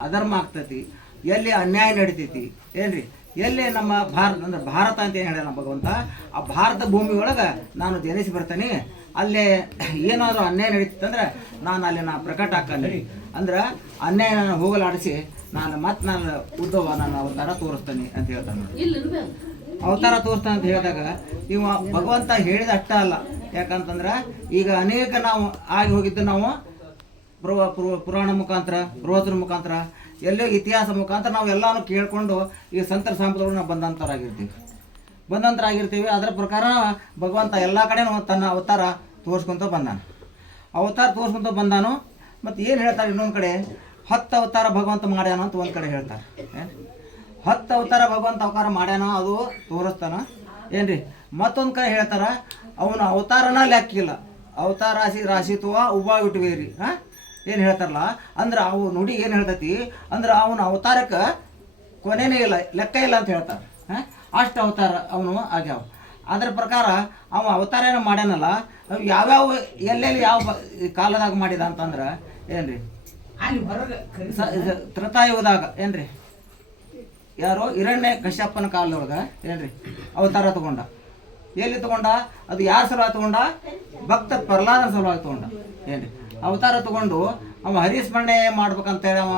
ಅಧರ್ಮ ಆಗ್ತೈತಿ, ಎಲ್ಲಿ ಅನ್ಯಾಯ ನಡಿತೈತಿ ಏನ್ರಿ, ಎಲ್ಲಿ ನಮ್ಮ ಭಾರತ ಅಂದ್ರೆ ಭಾರತ ಅಂತ ಏನು ಹೇಳ್ಯಾನ ಭಗವಂತ, ಆ ಭಾರತ ಭೂಮಿ ಒಳಗೆ ನಾನು ಜನಿಸಿ ಬರ್ತೀನಿ, ಅಲ್ಲೇ ಏನಾದರೂ ಅನ್ಯಾಯ ನಡೀತಿತ್ತಂದ್ರೆ ನಾನು ಪ್ರಕಟ ಹಾಕಲ್ಲಿ ಅಂದ್ರೆ ಅನ್ಯಾಯ ನಾನು ಹೋಗಲಾಡಿಸಿ ನಾನು ಉದ್ದವ ನಾನು ಅವತಾರ ತೋರಿಸ್ತೀನಿ ಅಂತ ಹೇಳ್ತಾನೆ. ಅವತಾರ ತೋರಿಸ್ತಾನೆ ಅಂತ ಹೇಳಿದಾಗ ಇವ ಭಗವಂತ ಹೇಳಿದ ಅಷ್ಟ ಅಲ್ಲ. ಯಾಕಂತಂದ್ರೆ ಈಗ ಅನೇಕ ನಾವು ಆಗಿ ಹೋಗಿದ್ದು ನಾವು ಪುರಾಣ ಮುಖಾಂತರ, ಪ್ರವಚನ ಮುಖಾಂತರ, ಎಲ್ಲೋ ಇತಿಹಾಸ ಮುಖಾಂತರ ನಾವು ಎಲ್ಲಾನು ಕೇಳ್ಕೊಂಡು ಈ ಸಂತರ ಸಂಪದಗಳು ನಾವು ಬಂದಂತರಾಗಿರ್ತೀವಿ. ಅದರ ಪ್ರಕಾರ ಭಗವಂತ ಎಲ್ಲ ಕಡೆನೂ ತನ್ನ ಅವತಾರ ತೋರಿಸ್ಕೊಂತ ಬಂದಾನು. ಮತ್ತು ಏನು ಹೇಳ್ತಾರೆ ಇನ್ನೊಂದು ಕಡೆ 10 ಅವತಾರ ಭಗವಂತ ಮಾಡ್ಯಾನ ಅಂತ ಒಂದು ಕಡೆ ಹೇಳ್ತಾರೆ. 10 ಅವತಾರ ಭಗವಂತ ಅವತಾರ ಮಾಡ್ಯಾನ ಅದು ತೋರಿಸ್ತಾನ ಏನ್ರಿ. ಮತ್ತೊಂದು ಕಡೆ ಹೇಳ್ತಾರ ಅವನ ಅವತಾರನ ಲೆಕ್ಕಿಲ್ಲ, ಅವತಾರ ರಾಶಿತ್ವ ಉಬ್ಬಾಗಿಟ್ವೇರಿ ಏನು ಹೇಳ್ತಾರಲ್ಲ ಅಂದ್ರೆ ಅವು ನುಡಿ ಏನು ಹೇಳ್ತೈತಿ ಅಂದ್ರೆ ಅವನ ಅವತಾರಕ್ಕೆ ಕೊನೆನೇ ಇಲ್ಲ, ಲೆಕ್ಕ ಇಲ್ಲ ಅಂತ ಹೇಳ್ತಾರೆ. ಅಷ್ಟು ಅವತಾರ ಅವನು ಆಗ್ಯಾವ. ಅದರ ಪ್ರಕಾರ ಅವ ಅವತಾರ ಏನೋ ಮಾಡ್ಯಾನಲ್ಲ, ಯಾವ್ಯಾವ ಎಲ್ಲೆಲ್ಲಿ ಯಾವ ಕಾಲದಾಗ ಮಾಡಿದ ಅಂತಂದ್ರೆ ಏನ್ರಿ, ತ್ರತಾಯುಗದಾಗ ಏನ್ರಿ, ಯಾರೋ ಹಿರಣ್ಯ ಕಶ್ಯಪನ ಕಾಲದೊಳಗೆ ಏನ್ರಿ ಅವತಾರ ತಗೊಂಡ. ಎಲ್ಲಿ ತಗೊಂಡ, ಅದು ಯಾರ ಸಲುವಾಗಿ ತಗೊಂಡ, ಭಕ್ತ ಪ್ರಹ್ಲಾದನ ಸಲುವಾಗಿ ತಗೊಂಡ ಏನ್ರಿ. ಅವತಾರ ತಗೊಂಡು ಅವ ಹರಿಸ್ಮರಣೆ ಮಾಡ್ಬೇಕಂತೇಳಿ ಅವ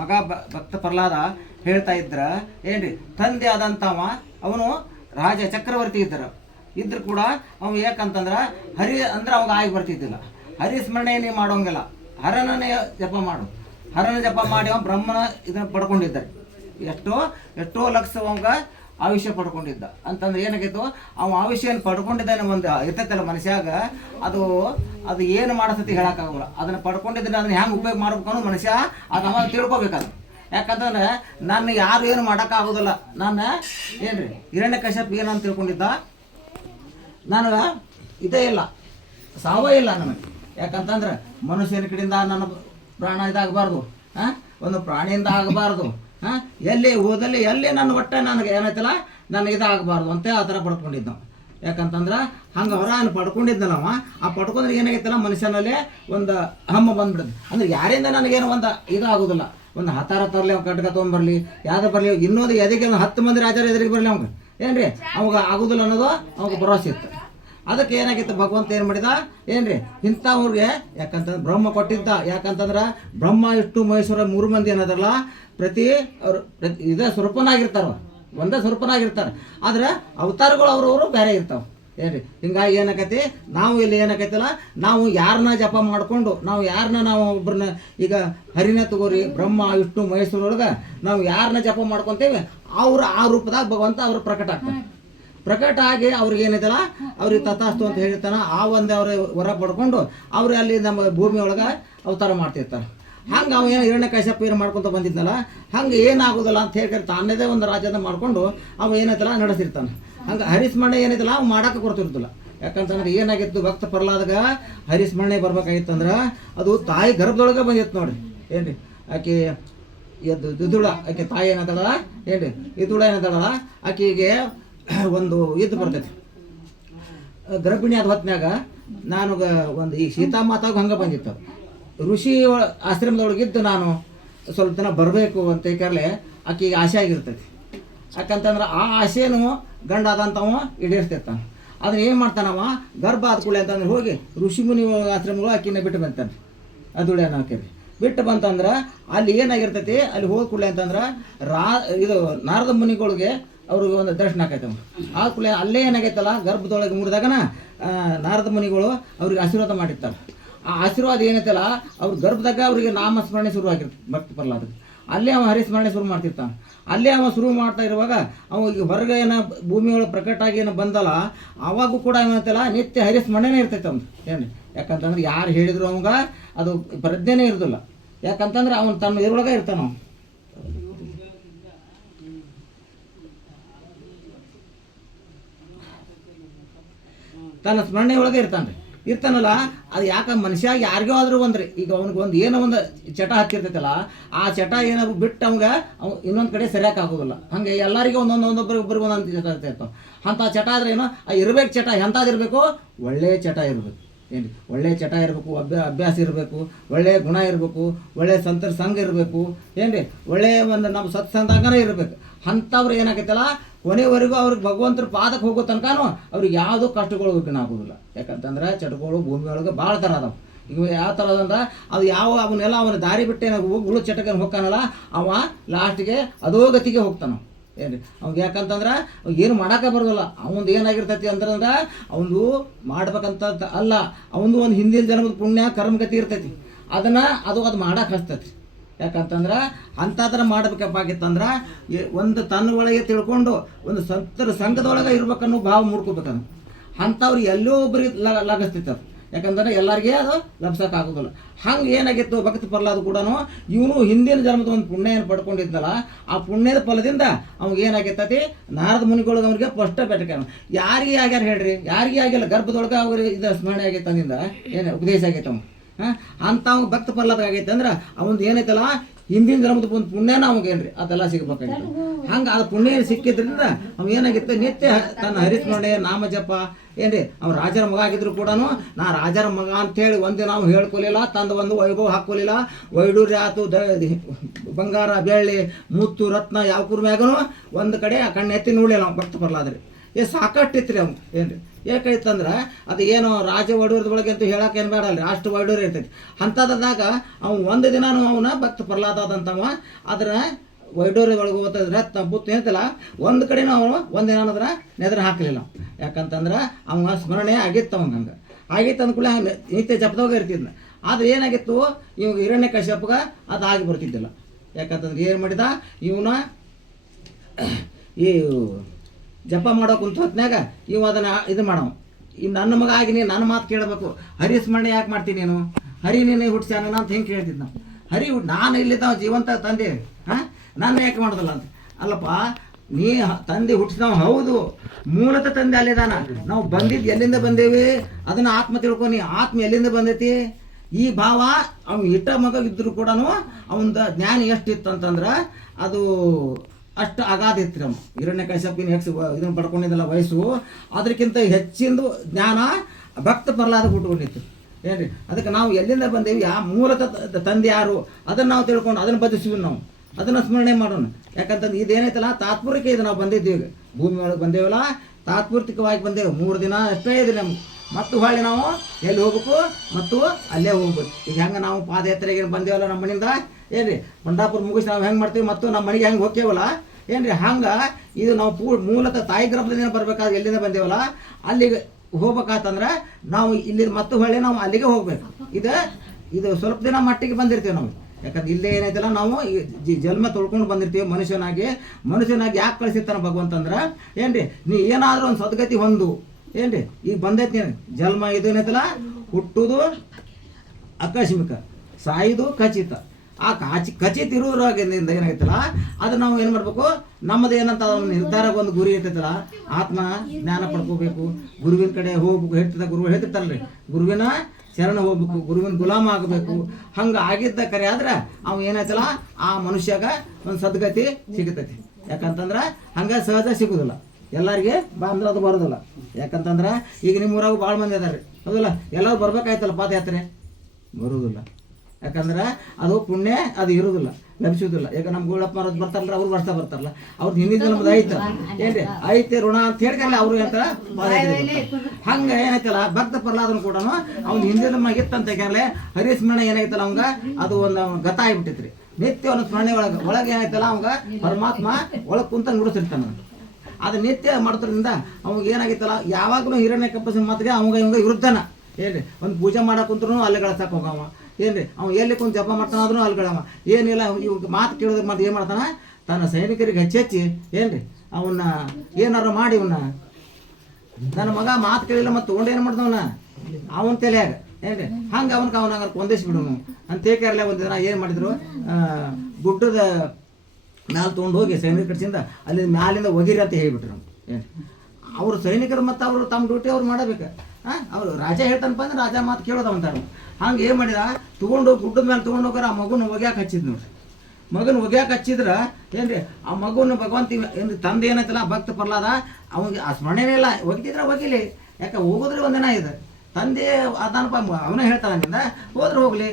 ಮಗ ಭಕ್ತ ಪ್ರಹ್ಲಾದ ಹೇಳ್ತಾ ಇದ್ರ ಏನ್ರಿ, ತಂದೆ ಆದಂಥವ ಅವನು ರಾಜ ಚಕ್ರವರ್ತಿ ಇದ್ರು ಕೂಡ ಅವ ಯಾಕಂತಂದ್ರೆ ಹರಿ ಅಂದ್ರೆ ಅವಾಗ ಆಗಿ ಬರ್ತಿದ್ದಿಲ್ಲ. ಹರಿಸ್ಮರಣೆ ನೀ ಮಾಡೋಂಗಿಲ್ಲ, ಹರನನೇ ಜಪ ಮಾಡಿ ಅವ ಬ್ರಹ್ಮನ ಇದನ್ನ ಪಡ್ಕೊಂಡಿದ್ದಾರೆ. ಎಷ್ಟೋ ಲಕ್ಷ ಅವಾಗ ಆಯುಷ್ಯ ಪಡ್ಕೊಂಡಿದ್ದ ಅಂತಂದ್ರೆ ಏನಾಗಿತ್ತು, ಅವ ಆಯುಷ್ಯನ ಪಡ್ಕೊಂಡಿದ್ದಾನೆ ಒಂದು ಇರ್ತೈತಲ್ಲ ಮನುಷ್ಯಾಗ, ಅದು ಏನು ಮಾಡಸತಿ ಹೇಳಕ್ಕಾಗಲ್ಲ. ಅದನ್ನ ಪಡ್ಕೊಂಡಿದ್ರೆ ಅದನ್ನ ಹೆಂಗೆ ಉಪಯೋಗ ಮಾಡ್ಬೇಕು ಅನ್ನೋ ಮನುಷ್ಯ ಅದು ಅವಾಗ ತಿಳ್ಕೊಬೇಕದು. ಯಾಕಂತಂದ್ರೆ ನಾನು ಯಾರು ಏನು ಮಾಡೋಕ್ಕಾಗೋದಿಲ್ಲ. ನಾನು ಏನ್ರಿ ಹಿರಣ್ಯ ಕಶ್ಯಪ ಏನಂತ ತಿಳ್ಕೊಂಡಿದ್ದ, ನನಗೆ ಇದೇ ಇಲ್ಲ, ಸಾವೇ ಇಲ್ಲ ನನಗೆ. ಯಾಕಂತಂದ್ರೆ ಮನುಷ್ಯನ ಕಡೆಯಿಂದ ನನ್ನ ಪ್ರಾಣ ಇದಾಗಬಾರ್ದು, ಒಂದು ಪ್ರಾಣಿಯಿಂದ ಆಗಬಾರ್ದು, ಎಲ್ಲಿ ಓದಲ್ಲಿ ಎಲ್ಲಿ ನನ್ನ ಒಟ್ಟೆ ನನಗೆ ಏನೈತಲ್ಲ ನನಗೆ ಇದಾಗಬಾರ್ದು ಅಂತ ಆ ಥರ ಪಡ್ಕೊಂಡಿದ್ದ. ಯಾಕಂತಂದ್ರೆ ಹಂಗೆ ಹೊರ ಪಡ್ಕೊಂಡಿದ್ದನವ, ಆ ಪಡ್ಕೊಂಡ್ರೆ ಏನಾಗೈತಲ್ಲ ಮನುಷ್ಯನಲ್ಲಿ ಒಂದು ಹಮ್ಮ ಬಂದ್ಬಿಡುದು. ಅಂದ್ರೆ ಯಾರಿಂದ ನನಗೇನು ಒಂದು ಇದಾಗೋದಿಲ್ಲ, ಒಂದು ಹತ್ತಾರ ತರಲಿ, ಅವ್ನು ಕಟ್ಕ ತೊಗೊಂಬರ್ಲಿ, ಯಾವ್ದು ಬರಲಿ, ಇನ್ನೊಂದು ಎದಕ್ಕೆ 10 ಮಂದಿ ರಾಜರು ಎದುರಿಗೆ ಬರಲಿ ಅವ್ಗೆ ಏನ್ರಿ, ಅವಾಗ ಆಗೋದಿಲ್ಲ ಅನ್ನೋದು ಅವಾಗ ಭರವಸೆ ಇತ್ತು. ಅದಕ್ಕೆ ಏನಾಗಿತ್ತು, ಭಗವಂತ ಏನು ಮಾಡಿದ ಏನ್ರಿ, ಇಂಥವ್ರಿಗೆ ಯಾಕಂತಂದ್ರೆ ಬ್ರಹ್ಮ ಕೊಟ್ಟಿದ್ದ. ಯಾಕಂತಂದ್ರೆ ಬ್ರಹ್ಮ ವಿಷ್ಣು ಮಹೇಶ್ವರ 3 ಮಂದಿ ಏನದಲ್ಲ ಅವರು ಇದೇ ಸ್ವರೂಪನಾಗಿರ್ತಾರ, ಒಂದೇ ಸ್ವರೂಪನಾಗಿರ್ತಾರೆ. ಆದ್ರೆ ಅವತಾರಗಳು ಅವ್ರವರು ಬೇರೆ ಇರ್ತಾವೆ ಏನ್ರಿ. ಹಿಂಗಾಗಿ ಏನಾಕೈತಿ, ನಾವು ಇಲ್ಲಿ ಏನಾಕೈತಲ್ಲ, ನಾವು ಯಾರನ್ನ ಜಪ ಮಾಡಿಕೊಂಡು ನಾವು ಒಬ್ಬರನ್ನ ಈಗ ಹರಿನ ತಗೋರಿ, ಬ್ರಹ್ಮ ವಿಷ್ಣು ಮಹೇಶ್ವರೊಳಗೆ ನಾವು ಯಾರನ್ನ ಜಪ ಮಾಡ್ಕೊತೇವೆ ಅವ್ರು ಆ ರೂಪದಾಗ ಭಗವಂತ ಅವ್ರು ಪ್ರಕಟ ಆಗಿ ಅವ್ರಿಗೆ ಏನೈತಲ್ಲ ಅವ್ರಿಗೆ ತಥಾಸ್ತು ಅಂತ ಹೇಳ್ತಾನೆ. ಆ ಒಂದೇ ಅವ್ರ ಹೊರ ಪಡ್ಕೊಂಡು ಅವ್ರು ಅಲ್ಲಿ ನಮ್ಮ ಭೂಮಿ ಒಳಗೆ ಅವತಾರ ಮಾಡ್ತಿರ್ತಾರೆ. ಹಂಗೆ ಅವ ಏನು ಹಿರಣ್ಯ ಕಶ್ಯಪ ಏನು ಮಾಡ್ಕೊತ ಬಂದಿದ್ನಲ್ಲ, ಹಂಗೆ ಏನಾಗೋದಿಲ್ಲ ಅಂತ ಹೇಳಿ ತಾನೇದೇ ಒಂದು ರಾಜ್ಯದ ಮಾಡಿಕೊಂಡು ಅವ ಏನೈತಲ್ಲ ನಡೆಸಿರ್ತಾನೆ. ಹಂಗೆ ಹರಿಸ್ಮರಣೆ ಏನೈತಲ್ಲ ಅವು ಮಾಡೋಕೆ ಕೊಡ್ತಿರ್ತಿಲ್ಲ. ಯಾಕಂತಂದ್ರೆ ಏನಾಗಿತ್ತು, ಭಕ್ತ ಪ್ರಹ್ಲಾದಗ ಹರಿಸ್ಮರಣೆ ಬರ್ಬೇಕಾಗಿತ್ತಂದ್ರೆ ಅದು ತಾಯಿ ಗರ್ಭದೊಳಗೆ ಬಂದಿತ್ತು ನೋಡ್ರಿ ಏನ್ರಿ. ಆಕೆ ದುದುಳ ಆಕೆ ತಾಯಿ ಏನದಲ್ಲ ಏನ್ರಿ, ಇದುಳ ಏನದಲ್ಲ ಆಕೆಗೆ ಒಂದು ಇದು ಬರ್ತೈತಿ, ಗರ್ಭಿಣಿ ಆದ ಹೊತ್ನ್ಯಾಗ ನಾನು ಒಂದು ಈ ಸೀತಾಮಾತಾಗ ಹಂಗೆ ಬಂದಿತ್ತು. ಋಷಿ ಆಶ್ರಮದೊಳಗಿದ್ದು ನಾನು ಸ್ವಲ್ಪ ದಿನ ಬರಬೇಕು ಅಂತ ಕರ್ಲೆ ಆಕೆಗೆ ಆಸೆ ಆಗಿರ್ತೈತಿ. ಯಾಕಂತಂದ್ರೆ ಆ ಆಸೆನೂ ಗಂಡ ಆದಂಥವ ಈಡೇರಿಸ್ತಿರ್ತಾನೆ. ಅದನ್ನ ಏನು ಮಾಡ್ತಾನವ, ಗರ್ಭ ಆದ ಕೂಡಲೇ ಅಂತಂದ್ರೆ ಹೋಗಿ ಋಷಿ ಮುನಿ ಆಶ್ರಮಗಳು ಆಕಿನ ಬಿಟ್ಟು ಬಂತಾನೆ. ಅದುಳ್ಯಾನ ಆಕೆಗೆ ಬಿಟ್ಟು ಬಂತಂದ್ರೆ ಅಲ್ಲಿ ಏನಾಗಿರ್ತೈತಿ, ಅಲ್ಲಿ ಹೋದ ಕೂಡಲೇ ಅಂತಂದ್ರೆ ಇದು ನಾರದ ಮುನಿಗಳಿಗೆ ಅವ್ರಿಗೆ ಒಂದು ದರ್ಶನ ಆಕೈತವ. ಆ ಕೂಡಲೇ ಅಲ್ಲೇ ಏನಾಗೈತಲ್ಲ ಗರ್ಭದೊಳಗೆ ಮುರಿದಾಗನ ನಾರದ ಮುನಿಗಳು ಅವ್ರಿಗೆ ಆಶೀರ್ವಾದ ಮಾಡಿರ್ತಾರೆ. ಆ ಆಶೀರ್ವಾದ ಏನೈತಲ್ಲ ಅವ್ರ ಗರ್ಭದಾಗ ಅವ್ರಿಗೆ ನಾಮಸ್ಮರಣೆ ಶುರು ಆಗಿರ್ತದೆ. ಭಕ್ತ ಪ್ರಹ್ಲಾದಕ್ಕೆ ಅಲ್ಲೇ ಅವ ಹರಿಸ್ಮರಣೆ ಶುರು ಮಾಡ್ತಿರ್ತಾನೆ. ಅಲ್ಲೇ ಅವ ಶುರು ಮಾಡ್ತಾ ಇರುವಾಗ ಅವ ಈಗ ಹೊರಗೆ ಏನೋ ಭೂಮಿಯೊಳಗೆ ಪ್ರಕಟ ಆಗಿ ಏನೋ ಬಂದಲ್ಲ, ಅವಾಗೂ ಕೂಡ ಏನಂತಲ್ಲ ನಿತ್ಯ ಹರಿಸ್ಮರಣೆನೇ ಇರ್ತೈತೆ ಅವ್ನು ಏನು. ಯಾಕಂತಂದ್ರೆ ಯಾರು ಹೇಳಿದ್ರು ಅವಂಗ ಅದು ಪ್ರಜ್ಞೆನೇ ಇರೋದಿಲ್ಲ. ಯಾಕಂತಂದ್ರೆ ಅವನು ತನ್ನ ಇದ್ರೊಳಗೆ ಇರ್ತಾನ, ಅವನು ತನ್ನ ಸ್ಮರಣೆ ಒಳಗೆ ಇರ್ತಾನಲ್ಲ. ಅದು ಯಾಕೆ ಮನುಷ್ಯ ಯಾರಿಗೋ ಆದ್ರೂ ಒಂದ್ರಿ, ಈಗ ಅವ್ನಿಗೆ ಒಂದು ಏನೋ ಒಂದು ಚಟ ಹತ್ತಿರ್ತೈತಲ್ಲ, ಆ ಚಟ ಏನಾದ್ರು ಬಿಟ್ಟು ಅವಂಗೆ ಇನ್ನೊಂದು ಕಡೆ ಸರಿಯಾಗಿ ಆಗೋದಿಲ್ಲ. ಹಂಗೆ ಎಲ್ಲರಿಗೂ ಒಬ್ಬರಿಗೆ ಒಂದೊಂದು ಚಟ ಇರ್ತಾವೆ. ಅಂಥ ಚಟ ಆದ್ರೆ ಏನೋ ಇರ್ಬೇಕು, ಚಟ ಎಂಥದ್ದು ಇರಬೇಕು, ಒಳ್ಳೆಯ ಚಟ ಇರಬೇಕು. ಏನು ಒಳ್ಳೆಯ ಚಟ ಇರಬೇಕು, ಅಭ್ಯಾಸ ಇರಬೇಕು, ಒಳ್ಳೆಯ ಗುಣ ಇರಬೇಕು, ಒಳ್ಳೆಯ ಸಂತರ ಸಂಘ ಇರಬೇಕು, ಏನ್ರಿ ಒಳ್ಳೆಯ ಒಂದು ನಮ್ಮ ಸತ್ಸಂಗನೇ ಇರಬೇಕು. ಅಂಥವ್ರು ಏನಾಗೈತಲ್ಲ ಕೊನೆವರೆಗೂ ಅವ್ರಿಗೆ ಭಗವಂತರ ಪಾದಕ್ಕೆ ಹೋಗೋ ತನಕನೂ ಅವ್ರಿಗೆ ಯಾವುದೂ ಕಷ್ಟಗಳು ಆಗೋದಿಲ್ಲ. ಯಾಕಂತಂದ್ರೆ ಚಟಗಳು ಭೂಮಿ ಒಳಗೆ ಭಾಳ ಥರ ಅದಾವೆ. ಈಗ ಯಾವ ಥರ ಅದಂದ್ರೆ ಅದು ಅವನ್ನೆಲ್ಲ ಅವನ ದಾರಿ ಬಿಟ್ಟು ಉಳು ಚಟಕ್ಕೆ ಹೋಗ್ತಾನಲ್ಲ ಅವ ಲಾಸ್ಟಿಗೆ ಅದೋ ಗತಿಗೆ ಹೋಗ್ತಾನ. ಏನು ಅವ್ಗೆ ಯಾಕಂತಂದ್ರೆ ಏನು ಮಾಡೋಕೆ ಬರೋದಿಲ್ಲ. ಅವನದು ಏನಾಗಿರ್ತೈತಿ ಅಂತಂದ್ರೆ ಅವನು ಮಾಡ್ಬೇಕಂತ ಅಲ್ಲ, ಅವನದು ಒಂದು ಹಿಂದಿನ ಜನ್ಮದ ಪುಣ್ಯ ಕರ್ಮಗತಿ ಇರ್ತೈತಿ, ಅದನ್ನು ಅದು ಮಾಡಕ್ಕೆ ಹಚ್ತೈತಿ. ಯಾಕಂತಂದ್ರೆ ಅಂಥದ್ರ ಮಾಡ್ಬೇಕಪ್ಪ ಆಗಿತ್ತಂದ್ರೆ ಒಂದು ತನ್ನ ಒಳಗೆ ತಿಳ್ಕೊಂಡು ಒಂದು ಸಂತರ ಸಂಘದೊಳಗೆ ಇರ್ಬೇಕನ್ನೋ ಭಾವ ಮೂಡ್ಕೋಬೇಕಂತ. ಅಂಥವ್ರು ಎಲ್ಲೋ ಒಬ್ಬರಿಗೆ ಲಗಿಸ್ತೈತೆ ಅದು. ಯಾಕಂದ್ರೆ ಎಲ್ಲರಿಗೆ ಅದು ಲಭಿಸೋಕ್ಕಾಗೋದಿಲ್ಲ. ಹಂಗೆ ಏನಾಗಿತ್ತು ಭಕ್ತ ಪ್ರಹ್ಲಾದ ಕೂಡ ಇವನು ಹಿಂದಿನ ಜನ್ಮದ ಒಂದು ಪುಣ್ಯ ಏನು ಪಡ್ಕೊಂಡಿದ್ದಲ್ಲ, ಆ ಪುಣ್ಯದ ಫಲದಿಂದ ಅವ್ನಿಗೆ ಏನಾಗೈತತಿ ನಾರದ ಮುನಿಗಳಿಗೆ ಅವ್ರಿಗೆ ಸ್ಪಷ್ಟ ಬೆಟಕ. ಯಾರಿಗೆ ಆಗ್ಯಾರ ಹೇಳ್ರಿ? ಯಾರಿಗೆ ಆಗಿಲ್ಲ. ಗರ್ಭದೊಳಗೆ ಅವ್ರಿಗೆ ಇದು ಸ್ಮರಣೆ ಆಗೈತೆ ಅಂದಿಂದ ಏನು ಉಪದೇಶ ಆಗೈತೆ ಅವ್ನು. ಅಂತ ಅವ್ನು ಭಕ್ತ ಪ್ರಹ್ಲಾದ ಆಗೈತೆ ಅಂದ್ರೆ ಅವನು ಏನೈತಲ್ಲ ಹಿಂದಿನ ಜನ್ಮದ ಒಂದು ಪುಣ್ಯನ ಅವ್ಗೆ ಏನ್ರಿ ಅದೆಲ್ಲ ಸಿಗಬೇಕಾಗಿತ್ತು. ಹಂಗೆ ಅದು ಪುಣ್ಯ ಸಿಕ್ಕಿದ್ರಿಂದ ಅವ್ನು ಏನಾಗಿತ್ತು ನಿತ್ಯ ತನ್ನ ಹರಿಸ್ಮರಣೆ ನಾಮ ಜಪ ಏನ್ರಿ ಅವ್ನು ರಾಜರ ಮಗ ಆಗಿದ್ರು ಕೂಡ ನಾ ರಾಜರ ಮಗ ಅಂತೇಳಿ ಒಂದಿನ ನಾವು ಹೇಳ್ಕೊಲಿಲ್ಲ, ತಂದು ಒಂದು ವೈಭವ ಹಾಕ್ಕೊಲಿಲ್ಲ. ವೈಡೂರ್ಯ ಆತು ಬಂಗಾರ ಬೆಳ್ಳಿ ಮುತ್ತು ರತ್ನ ಯಾವ ಕುರ್ಮ್ಯಾಗೂ ಒಂದು ಕಡೆ ಕಣ್ಣೆತ್ತಿ ನೋಡಲಿಲ್ಲ ಅವ್ನು ಭಕ್ತ ಪ್ರಹ್ಲಾದ್ರಿ. ಸಾಕಷ್ಟು ಇತ್ತು ರೀ ಅವ್ನು ಏನ್ರಿ. ಯಾಕೈತಂದ್ರೆ ಅದು ಏನೋ ರಾಜ ವೈಡೂರ್ಯದೊಳಗೆ ಅಂತ ಹೇಳಕ್ಕೆ ಏನು ಬೇಡ ಅಲ್ರಿ, ಅಷ್ಟು ವೈಡೂರ್ಯ ಇರ್ತೈತಿ. ಅಂಥದ್ದಾಗ ಅವ್ನು ಒಂದು ದಿನಾನು ಅವನ ಭಕ್ತ ಪ್ರಹ್ಲಾದ ಆದಂಥವ ಅದರ ವೈಡೂರ್ಯ ಒಳಗೆ ಓದ್ತಿದ್ರೆ ಬುತ್ತು ಏನಂತಲ್ಲ ಒಂದು ಕಡೆನೂ ಅವನು ಒಂದಿನ ಅನ್ನೋದ್ರ ನೆದ್ರ ಹಾಕಲಿಲ್ಲ. ಯಾಕಂತಂದ್ರೆ ಅವನ ಸ್ಮರಣೆ ಆಗಿತ್ತು ಅವಂಗೆ. ಹಂಗೆ ಆಗಿತ್ತು ಅಂದ್ಕೂಳೆ ಹಂಗೆ ನಿತ್ಯ ಜಪದಾಗ ಇರ್ತಿದ್ನ. ಆದರೆ ಏನಾಗಿತ್ತು ಇವಾಗ ಹಿರಣ್ಯಕಶ್ಯಪಗೆ ಅದು ಆಗಿ ಬರ್ತಿದ್ದಿಲ್ಲ. ಯಾಕಂತಂದ್ರೆ ಏನು ಮಾಡಿದ ಇವನ ಈ ಜಪ ಮಾಡೋ ಕುಂತ ಹೊತ್ನಾಗ ಇವು ಅದನ್ನು ಇದು ಮಾಡವ. ಈ ನನ್ನ ಮಗ ಆಗಿ ನೀನು ನನ್ನ ಮಾತು ಕೇಳಬೇಕು, ಹರಿ ಸ್ಮರಣೆ ಯಾಕೆ ಮಾಡ್ತೀನಿ ನೀನು, ಹರಿ ನೀನು ಹುಟ್ಟಿಸ್ಯಾನ ಅಂತ ಹೆಂಗೆ ಕೇಳ್ತಿದ್ದು ನಾವು. ಹರಿ ನಾನು ಇಲ್ಲಿದ್ದ ಜೀವಂತ ತಂದೆ ನಾನು ಯಾಕೆ ಮಾಡೋದಲ್ಲ ಅಂತ. ಅಲ್ಲಪ್ಪ ನೀ ತಂದೆ ಹುಟ್ಟಿಸಿದವ ಹೌದು, ಮೂಲತಃ ತಂದೆ ಅಲ್ಲಿದಾನ. ನಾವು ಬಂದಿದ್ದು ಎಲ್ಲಿಂದ ಬಂದೇವಿ ಅದನ್ನು ಆತ್ಮ ತಿಳ್ಕೊನಿ. ಆತ್ಮ ಎಲ್ಲಿಂದ ಬಂದೈತಿ ಈ ಭಾವ ಅವ್ನು ಇಟ್ಟ ಮಗ ಇದ್ದರೂ ಕೂಡ ಅವನದ ಜ್ಞಾನ ಎಷ್ಟಿತ್ತು ಅಂತಂದ್ರೆ ಅದು ಅಷ್ಟು ಅಗಾಧ ಇತ್ತು. ನಮ್ಮ ಹಿರಣ್ಯಕಶ್ಯಪಿನ ಇದನ್ನು ಪಡ್ಕೊಂಡಿದ್ದಲ್ಲ ವಯಸ್ಸು, ಅದಕ್ಕಿಂತ ಹೆಚ್ಚಿಂದು ಜ್ಞಾನ ಭಕ್ತ ಪ್ರಹ್ಲಾದ ಹುಟ್ಟುಕೊಂಡಿತ್ತು ಏನ್ರಿ. ಅದಕ್ಕೆ ನಾವು ಎಲ್ಲಿಂದ ಬಂದೇವಿ, ಆ ಮೂಲತಃ ತಂದೆ ಯಾರು ಅದನ್ನು ನಾವು ತಿಳ್ಕೊಂಡು ಅದನ್ನು ಬದಿಸ್ತೀವಿ, ನಾವು ಅದನ್ನು ಸ್ಮರಣೆ ಮಾಡೋಣ. ಯಾಕಂತಂದ್ರೆ ಇದೇನೈತಲ್ಲ ತಾತ್ಪೂರ್ತಿಕ ಇದು ನಾವು ಬಂದಿದ್ದೀವಿ, ಭೂಮಿ ಒಳಗೆ ಬಂದೇವಲ್ಲ ತಾತ್ಪೂರ್ತಿಕವಾಗಿ ಬಂದೇವು. 3 ದಿನ ಅಷ್ಟೇ ಇದೆ ನಮ್ಗೆ. ಮತ್ತು ಹೊಳ್ಳಿ ನಾವು ಎಲ್ಲಿ ಹೋಗ್ಬೇಕು ಮತ್ತು ಅಲ್ಲೇ ಹೋಗ್ಬೇಕು. ಈಗ ಹೆಂಗೆ ನಾವು ಪಾದಯಾತ್ರೆಗೆ ಬಂದೇವಲ್ಲ ನಮ್ಮ ಮನೆಯಿಂದ ಏನ್ರಿ, ಪಂಡಾಪುರ ಮುಗಿಸಿ ನಾವು ಹೆಂಗೆ ಮಾಡ್ತೀವಿ ಮತ್ತು ನಮ್ಮ ಮನೆಗೆ ಹೆಂಗೆ ಹೋಗ್ತೇವಲ್ಲ ಏನ್ರಿ, ಹಂಗೆ ಇದು ನಾವು ಮೂಲತಃ ತಾಯಿ ಗರ್ಭದಿಂದ ಬರ್ಬೇಕಾದ್ರೆ ಎಲ್ಲಿಂದ ಬಂದೇವಲ್ಲ ಅಲ್ಲಿಗೆ ಹೋಗ್ಬೇಕಾತಂದ್ರೆ ನಾವು ಇಲ್ಲಿ ಮತ್ತು ಹೊಳ್ಳಿ ನಾವು ಅಲ್ಲಿಗೆ ಹೋಗ್ಬೇಕು. ಇದು ಸ್ವಲ್ಪ ದಿನ ಮಟ್ಟಿಗೆ ಬಂದಿರ್ತೀವಿ ನಾವು. ಯಾಕಂದ್ರೆ ಇಲ್ಲೇ ಏನೈತಲ್ಲ ನಾವು ಜನ್ಮ ತೊಳ್ಕೊಂಡು ಬಂದಿರ್ತೀವಿ ಮನುಷ್ಯನಾಗಿ ಯಾಕೆ ಕಳಿಸಿರ್ತಾನೆ ಭಗವಂತಂದ್ರೆ ಏನ್ರಿ, ನೀ ಏನಾದರೂ ಒಂದು ಸದ್ಗತಿ ಹೊಂದು ಏನ್ರಿ. ಈಗ ಬಂದೈತಿ ಜನ್ಮ ಇದು ಏನೈತಲ್ಲ ಹುಟ್ಟುದು ಆಕಸ್ಮಿಕ, ಸಾಯುದು ಖಚಿತ. ಆ ಖಚಿತ ಇರೋದ್ರಾಗಿಂದ ಏನಾಗೈತಲ್ಲ ಅದು ನಾವು ಏನು ಮಾಡ್ಬೇಕು, ನಮ್ಮದು ಏನಂತ ನಿರ್ಧಾರಕ್ಕೆ ಒಂದು ಗುರಿ ಇರ್ತೈತಲ್ಲ, ಆತ್ಮ ಜ್ಞಾನ ಪಡ್ಕೋಬೇಕು, ಗುರುವಿನ ಕಡೆ ಹೋಗ್ಬೇಕು. ಗುರುಗಳು ಹೇಳ್ತಿರ್ತಾರಲ್ರಿ, ಗುರುವಿನ ಶರಣ ಹೋಗ್ಬೇಕು, ಗುರುವಿನ ಗುಲಾಮ ಆಗಬೇಕು. ಹಂಗೆ ಆಗಿದ್ದ ಕರೆ ಆದ್ರೆ ಅವು ಏನಾಯ್ತಲ್ಲ ಆ ಮನುಷ್ಯಾಗ ಒಂದು ಸದ್ಗತಿ ಸಿಗತೈತಿ. ಯಾಕಂತಂದ್ರೆ ಹಂಗೆ ಸಹಜ ಸಿಗೋದಿಲ್ಲ ಎಲ್ಲರಿಗೆ ಅಂದ್ರೆ ಅದು ಬರೋದಿಲ್ಲ. ಯಾಕಂತಂದ್ರೆ ಈಗ ನಿಮ್ಮ ಊರಾಗ ಭಾಳ ಮಂದಿ ಅದಾರ ರೀ ಹೌದಿಲ್ಲ, ಎಲ್ಲರೂ ಬರ್ಬೇಕಾಯ್ತಲ್ಲ ಪಾದಯಾತ್ರೆ, ಬರುವುದಿಲ್ಲ. ಯಾಕಂದ್ರೆ ಅದು ಪುಣ್ಯ ಅದು ಇರೋದಿಲ್ಲ, ಲಭಿಸೋದಿಲ್ಲ. ಈಗ ನಮ್ಮ ಗೋಳಪ್ಪ ಮಾರೋದು ಬರ್ತಾರಲ್ಲ, ಅವ್ರು ಬರ್ತಾರಲ್ಲ, ಅವ್ರದ್ದು ಹಿಂದಿನ ನಮ್ದು ಐತೆ ಏನ್ರಿ, ಐತೆ ಋಣ ಅಂತ ಹೇಳ್ಕಲ್ಲ ಅವರು ಅಂತ ಪಾದಯಾತ್ರೆ. ಹಂಗೆ ಏನಾಯ್ತಲ್ಲ ಭಕ್ತ ಪ್ರಹ್ಲಾದನು ಕೂಡ ಅವ್ನು ಹಿಂದಿನ ಮಗಿತ್ತಂತ ಯಾಕಂದ್ರೆ ಹರಿಸ್ಮರಣೆ ಏನಾಯ್ತಲ್ಲ ಅವಂಗ ಅದು ಒಂದು ಗತ ಆಗಿಬಿಟ್ಟಿತ್ರಿ. ನಿತ್ಯ ಒಂದು ಸ್ಮರಣೆ ಒಳಗೆ ಏನಾಯ್ತಲ್ಲ ಅವಂಗ ಪರಮಾತ್ಮ ಒಳಗೆ ಕುಂತ ನುಡಿಸಿರ್ತಾನ. ಅದು ನಿತ್ಯ ಮಾಡೋದ್ರಿಂದ ಅವಾಗ ಏನಾಗಿತ್ತಲ್ಲ ಯಾವಾಗಲೂ ಹಿರಣ್ಯಕಶ್ಯಪನ ಮಾತಿಗೆ ಅವಂಗ ಇವಂಗ ವಿರುದ್ಧನ ಏನ್ರಿ. ಒಂದು ಪೂಜೆ ಮಾಡಕ್ಕೆ ಕುಂತ್ರು ಅಲ್ಲಿ ಗಳಸಕ್ಕೆ ಹೋಗವ ಏನ್ರಿ, ಅವ್ನು ಎಲ್ಲಿ ಕುಂತು ಜಪ ಮಾಡ್ತಾನಾದ್ರೂ ಅಲ್ಲಿ ಗಳವ ಏನಿಲ್ಲ. ಇವಾಗ ಮಾತು ಕೇಳೋದಕ್ಕೆ ಮಾತು ಏನು ಮಾಡ್ತಾನ, ತನ್ನ ಸೈನಿಕರಿಗೆ ಹಚ್ಚಿ ಏನ್ರಿ ಅವನ್ನ ಏನಾರು ಮಾಡಿ ಇವನ್ನ ನನ್ನ ಮಗ ಮಾತು ಕೇಳಿಲ್ಲ ಮತ್ತು ತೊಗೊಂಡು ಏನು ಮಾಡ್ದವನ ಅವನ ತಲೆಯಾಗ ಏನ್ರಿ. ಹಂಗೆ ಅವನ ಕೊಂದಿಸ್ಬಿಡೋನು ಅಂತ ಏಕಾರಲ್ಲ. ಒಂದು ದಿನ ಏನು ಮಾಡಿದ್ರು, ಗುಡ್ಡದ ಮ್ಯಾಲೆ ತೊಗೊಂಡು ಹೋಗಿ ಸೈನಿಕರ ಕಡೆಯಿಂದ ಅಲ್ಲಿ ಮ್ಯಾಲಿಂದ ಒಗಿರಿ ಅಂತ ಹೇಳಿಬಿಟ್ರು ನಮ್ಗೆ ಏನು. ಅವರು ಸೈನಿಕರು ಮತ್ತು ಅವರು ತಮ್ಮ ಡ್ಯೂಟಿ ಅವ್ರು ಮಾಡಬೇಕು. ಅವರು ರಾಜ ಹೇಳ್ತಾನಪ್ಪ ಅಂದ್ರೆ ರಾಜ ಮಾತು ಕೇಳೋದು ಅಂತಾರೆ. ಹಂಗೆ ಏನು ಮಾಡಿದ, ತೊಗೊಂಡು ಗುಡ್ಡದ ಮೇಲೆ ತೊಗೊಂಡು ಹೋಗಾರ ಆ ಮಗುನ ಒಗ್ಯಾಕೆ ಹಚ್ಚಿದ್ ನೋಡ್ರಿ. ಮಗನ ಒಗ್ಯಾಕೆ ಹಚ್ಚಿದ್ರೆ ಏನ್ರಿ ಆ ಮಗುನ ಭಗವಂತ ಏನು ತಂದೆ ಏನೈತಲ್ಲ ಭಕ್ತ ಪ್ರಹ್ಲಾದ ಅವಂಗೆ ಆ ಸ್ಮರಣೆನೇ ಇಲ್ಲ. ಒಗಿತಿದ್ರೆ ಒಗಿಲಿ, ಯಾಕೆ ಹೋಗೋದ್ರೆ ಒಂದಿನ ಇದೆ. ತಂದೆ ಅದನಪ್ಪ ಅವನೇ ಹೇಳ್ತಾನಿಂದ ಹೋದ್ರೆ ಹೋಗ್ಲಿ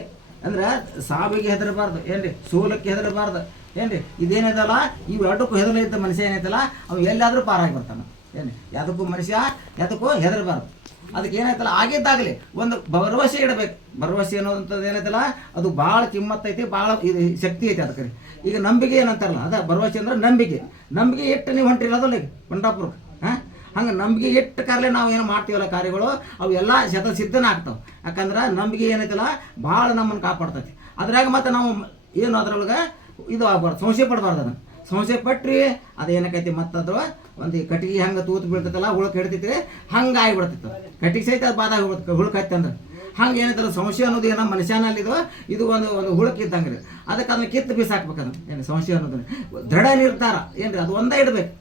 ಅಂದ್ರೆ ಸಾವಿಗೆ ಹೆದರಬಾರ್ದು ಏನ್ರಿ, ಸೋಲಕ್ಕೆ ಹೆದರಬಾರ್ದು ಏನ್ರಿ. ಇದೇನೈತಲ್ಲ ಇವು ಎರಡಕ್ಕೂ ಹೆದರ ಇದ್ದ ಮನುಷ್ಯ ಏನೈತಲ್ಲ ಅವು ಎಲ್ಲಾದರೂ ಪಾರಾಗಿ ಬರ್ತಾನೆ ಏನು. ಯಾವುದಕ್ಕೂ ಮನುಷ್ಯ ಯಾವುದಕ್ಕೂ ಹೆದರಬಾರ್ದು. ಅದಕ್ಕೆ ಏನಾಯ್ತಲ್ಲ ಆಗಿದ್ದಾಗಲಿ ಒಂದು ಭರವಸೆ ಇಡಬೇಕು. ಭರವಸೆ ಅನ್ನೋದಂಥದ್ದು ಏನೈತಲ್ಲ ಅದು ಭಾಳ ಕಿಮ್ಮತ್ತೈತಿ, ಭಾಳ ಇದು ಶಕ್ತಿ ಐತಿ ಅದಕ್ಕೆ. ಈಗ ನಂಬಿಕೆ ಏನಂತಾರಲ್ಲ ಅದ ಭರವಸೆ ಅಂದ್ರೆ ನಂಬಿಕೆ. ನಂಬಿಕೆ ಇಟ್ಟು ನೀವು ಹೊಂಟಿರೋದಲ್ಲ ಈಗ ಪಂಡಾಪುರಕ್ಕೆ. ಹಾಂ, ಹಂಗೆ ನಂಬಿಕೆ ಇಟ್ಟು ಕಾರಲೆ ನಾವು ಏನು ಮಾಡ್ತೀವಲ್ಲ ಕಾರ್ಯಗಳು ಅವು ಎಲ್ಲ ಸಿದ್ಧನ ಆಗ್ತಾವೆ. ಯಾಕಂದ್ರೆ ನಂಬಿಕೆ ಏನೈತಲ್ಲ ಭಾಳ ನಮ್ಮನ್ನು ಕಾಪಾಡ್ತೈತಿ. ಅದ್ರಾಗ ಮತ್ತು ನಾವು ಏನು ಅದ್ರೊಳಗೆ ಇದು ಆಗ್ಬಾರ್ದು, ಸಂಶಯ ಪಡಬಾರ್ದು. ಅದನ್ನು ಸಂಶಯ ಪಟ್ರಿ ಅದೇನಕೈತಿ ಮತ್ತದು ಒಂದು ಕಟ್ಟಿಗೆ ಹಂಗೆ ತೂತು ಬೀಳ್ತೈತಲ್ಲ ಹುಳಕ್ಕೆ ಹಿಡ್ತೈತಿ ಹಂಗೆ ಆಗಿಬಿಡ್ತಿತ್ತು. ಕಟ್ಟಿಗೆ ಸಹಿತ ಅದು ಬಾದಾಗ ಹುಳಕೈತೆ ಅಂದ್ರೆ ಹಂಗೆ ಏನೈತಲ್ಲ ಸಂಶಯ ಅನ್ನೋದು ಏನೋ ಮನುಷ್ಯನಲ್ಲಿದು ಇದು ಒಂದು ಹುಳಕ್ಕೆ ಇದ್ದಂಗೆ ರೀ. ಅದಕ್ಕೆ ಅದನ್ನ ಕಿತ್ತು ಬೀಸಾಕ್ಬೇಕಂದ್ರೆ ಏನು ಸಂಶಯ ಅನ್ನೋದನ್ನ ದೃಢ ನಿರ್ಧಾರ ಏನ್ರಿ ಅದು ಒಂದೇ ಇಡಬೇಕು.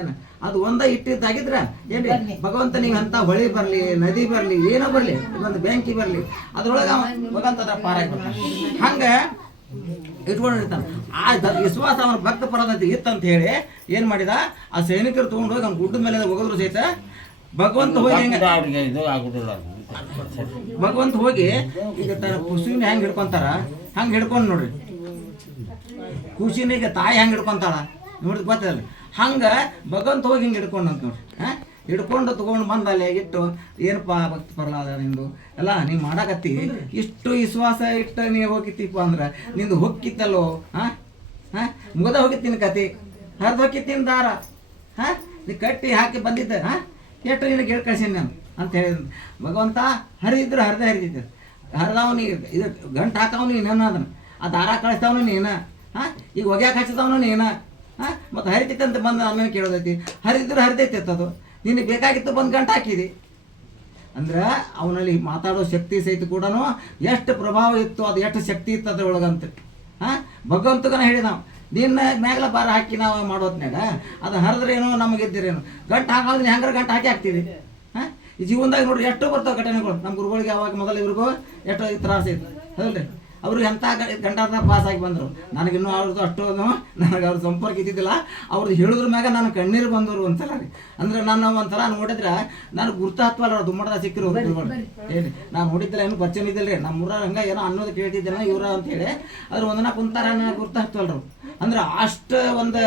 ಏನು ಅದು ಒಂದೇ ಇಟ್ಟಿದ್ದಾಗಿದ್ರೆ ಏನ್ರಿ ಭಗವಂತ ನೀವು ಅಂತ ಹೊಳಿ ಬರಲಿ, ನದಿ ಬರಲಿ, ಏನೋ ಬರಲಿ, ಒಂದು ಬೆಂಕಿ ಬರಲಿ ಅದ್ರೊಳಗೆ ಭಗವಂತ ಪಾರಾಗಿ ಬರ್ತಾನೆ. ಹಂಗೆ ಇಟ್ಕೊಂಡಿರ್ತಾನೆ. ಆ ವಿಶ್ವಾಸ ಅವನ ಭಕ್ತ ಪರದಂತೆ ಇತ್ತಂತ ಹೇಳಿ ಏನು ಮಾಡಿದ, ಆ ಸೈನಿಕರು ತೊಗೊಂಡು ಹೋಗಿ ಅವ್ನ ಗುಡ್ಡದ ಮೇಲೆ ಹೋಗಿದ್ರು ಸಹಿತ ಭಗವಂತ ಹೋಗಿ ಭಗವಂತ ಹೋಗಿ ಈಗ ತನ್ನ ಖುಷಿನ ಹೆಂಗೆ ಹಿಡ್ಕೊಂತಾರ ಹಂಗೆ ಹಿಡ್ಕೊಂಡು ನೋಡ್ರಿ. ಖುಷಿನ ಈಗ ತಾಯಿ ಹೆಂಗೆ ಹಿಡ್ಕೊಂತಾಳ ನೋಡಿದ್ ಗೊತ್ತಲ್ಲ, ಹಂಗೆ ಭಗವಂತ ಹೋಗಿ ಹಿಂಗೆ ಹಿಡ್ಕೊಂಡು ಅಂತ ನೋಡ್ರಿ. ಹಿಡ್ಕೊಂಡು ತೊಗೊಂಡು ಬಂದಲ್ಲಿ ಇಟ್ಟು ಏನಪ್ಪ ಭಕ್ತ ಪ್ರಹ್ಲಾದ ನಿಂದು ಎಲ್ಲ ನೀವು ಮಾಡಕತ್ತಿ ಇಷ್ಟು ವಿಶ್ವಾಸ ಇಟ್ಟು ನೀವು ಹೋಗಿತ್ತಿಪ್ಪ ಅಂದ್ರೆ ನಿಂದು ಹೊಕ್ಕಿತ್ತಲ್ಲೋ. ಮುಗದ ಹೋಗಿತ್ತೀನಿ ಕತಿ, ಹರಿದು ಹೋಗಿತ್ತೀನಿ ದಾರ, ನೀ ಕಟ್ಟಿ ಹಾಕಿ ಬಂದಿದ್ದೆ ಎಷ್ಟು ನಿನಗೆ ಹೇಳಿ ಕಳ್ಸೀನಿ ನಾನು ಅಂತ ಹೇಳಿದ್ ಭಗವಂತ. ಹರಿದಿದ್ರು ಹರಿದೇ ಹರಿದಿದ್ರು, ಹರಿದವ್ ನೀ ಇದು ಗಂಟು ಹಾಕವ್ ನೀನು ಅದನ್ನು, ಆ ದಾರ ಕಳಿಸ್ತಾವನು ನೀನು, ಈಗ ಒಗ್ಯಾಕೆ ಹಚ್ಚಿದವನು ನೀನು. ಮತ್ತು ಹರಿತೈತೆ ಅಂತ ಬಂದು ಆಮೇಲೆ ಕೇಳೋದೈತಿ, ಹರಿದಿದ್ರು ಹರಿದೈತೆ ಅದು ನಿನಗೆ ಬೇಕಾಗಿತ್ತು ಬಂದು ಗಂಟು ಹಾಕಿದಿ ಅಂದ್ರೆ ಅವನಲ್ಲಿ ಮಾತಾಡೋ ಶಕ್ತಿ ಸಹಿತ ಕೂಡ ಎಷ್ಟು ಪ್ರಭಾವ ಇತ್ತು, ಅದು ಎಷ್ಟು ಶಕ್ತಿ ಇತ್ತು ಅದ್ರೊಳಗಂತ. ಭಗವಂತಗನ ಹೇಳಿ ನಾವು ನಿನ್ನ ಮ್ಯಾಗಲ ಬಾರ ಹಾಕಿ ನಾವು ಮಾಡೋದ್ನಾಗ ಅದು ಹರಿದ್ರೇನೋ ನಮಗಿದ್ದೀರೇನು ಗಂಟು ಹಾಕೋದ್ರೆ ಹೆಂಗಾರ ಗಂಟು ಹಾಕಿ ಹಾಕ್ತೀವಿ. ಈ ಜೀವನದಾಗ ನೋಡ್ರಿ ಎಷ್ಟೋ ಬರ್ತಾವೆ ಘಟನೆಗಳು. ನಮ್ಮ ಗುರುಗಳಿಗೆ ಅವಾಗ ಮೊದಲು ಇವ್ರಿಗೂ ಎಷ್ಟೋ ತ್ರಾಸ ಇತ್ತು ಹೌದ್ರಿ. ಅವ್ರಿಗೆ ಎಂಥ ಗಂಟಾದ ಪಾಸ್ ಆಗಿ ಬಂದರು. ನನಗಿನ್ನೂ ಅವ್ರದ್ದು ಅಷ್ಟು ನನಗೆ ಅವ್ರ ಸಂಪರ್ಕ ಇದ್ದಿದ್ದಿಲ್ಲ. ಅವ್ರದ್ದು ಹೇಳಿದ್ರ ಮ್ಯಾಗ ನಾನು ಕಣ್ಣೀರು ಬಂದವರು ಒಂದ್ಸಲ ರೀ. ಅಂದ್ರೆ ನಾನು ಒಂಥರ ನೋಡಿದ್ರೆ ನಾನು ಗುರ್ತು ಹತ್ವಲ್ಲ ಅವ್ರು ದುಮ್ಮಡದ ಸಿಕ್ಕಿರು ಏನು ನಾನು ನೋಡಿದ್ದಿಲ್ಲ, ಏನು ಪರಿಚಯ ಇದ್ದಿಲ್ಲ ರೀ. ನಮ್ಮ ಊರ ಹಂಗೆ ಏನೋ ಅನ್ನೋದು ಕೇಳ್ತಿದ್ದೇನೆ ಇವ್ರ ಅಂತೇಳಿ ಅದ್ರ ಒಂದನ್ನ ಕುಂತಾರ ನನಗೆ ಗುರ್ತು ಹತ್ವಲ್ರು. ಅಂದ್ರೆ ಅಷ್ಟು ಒಂದು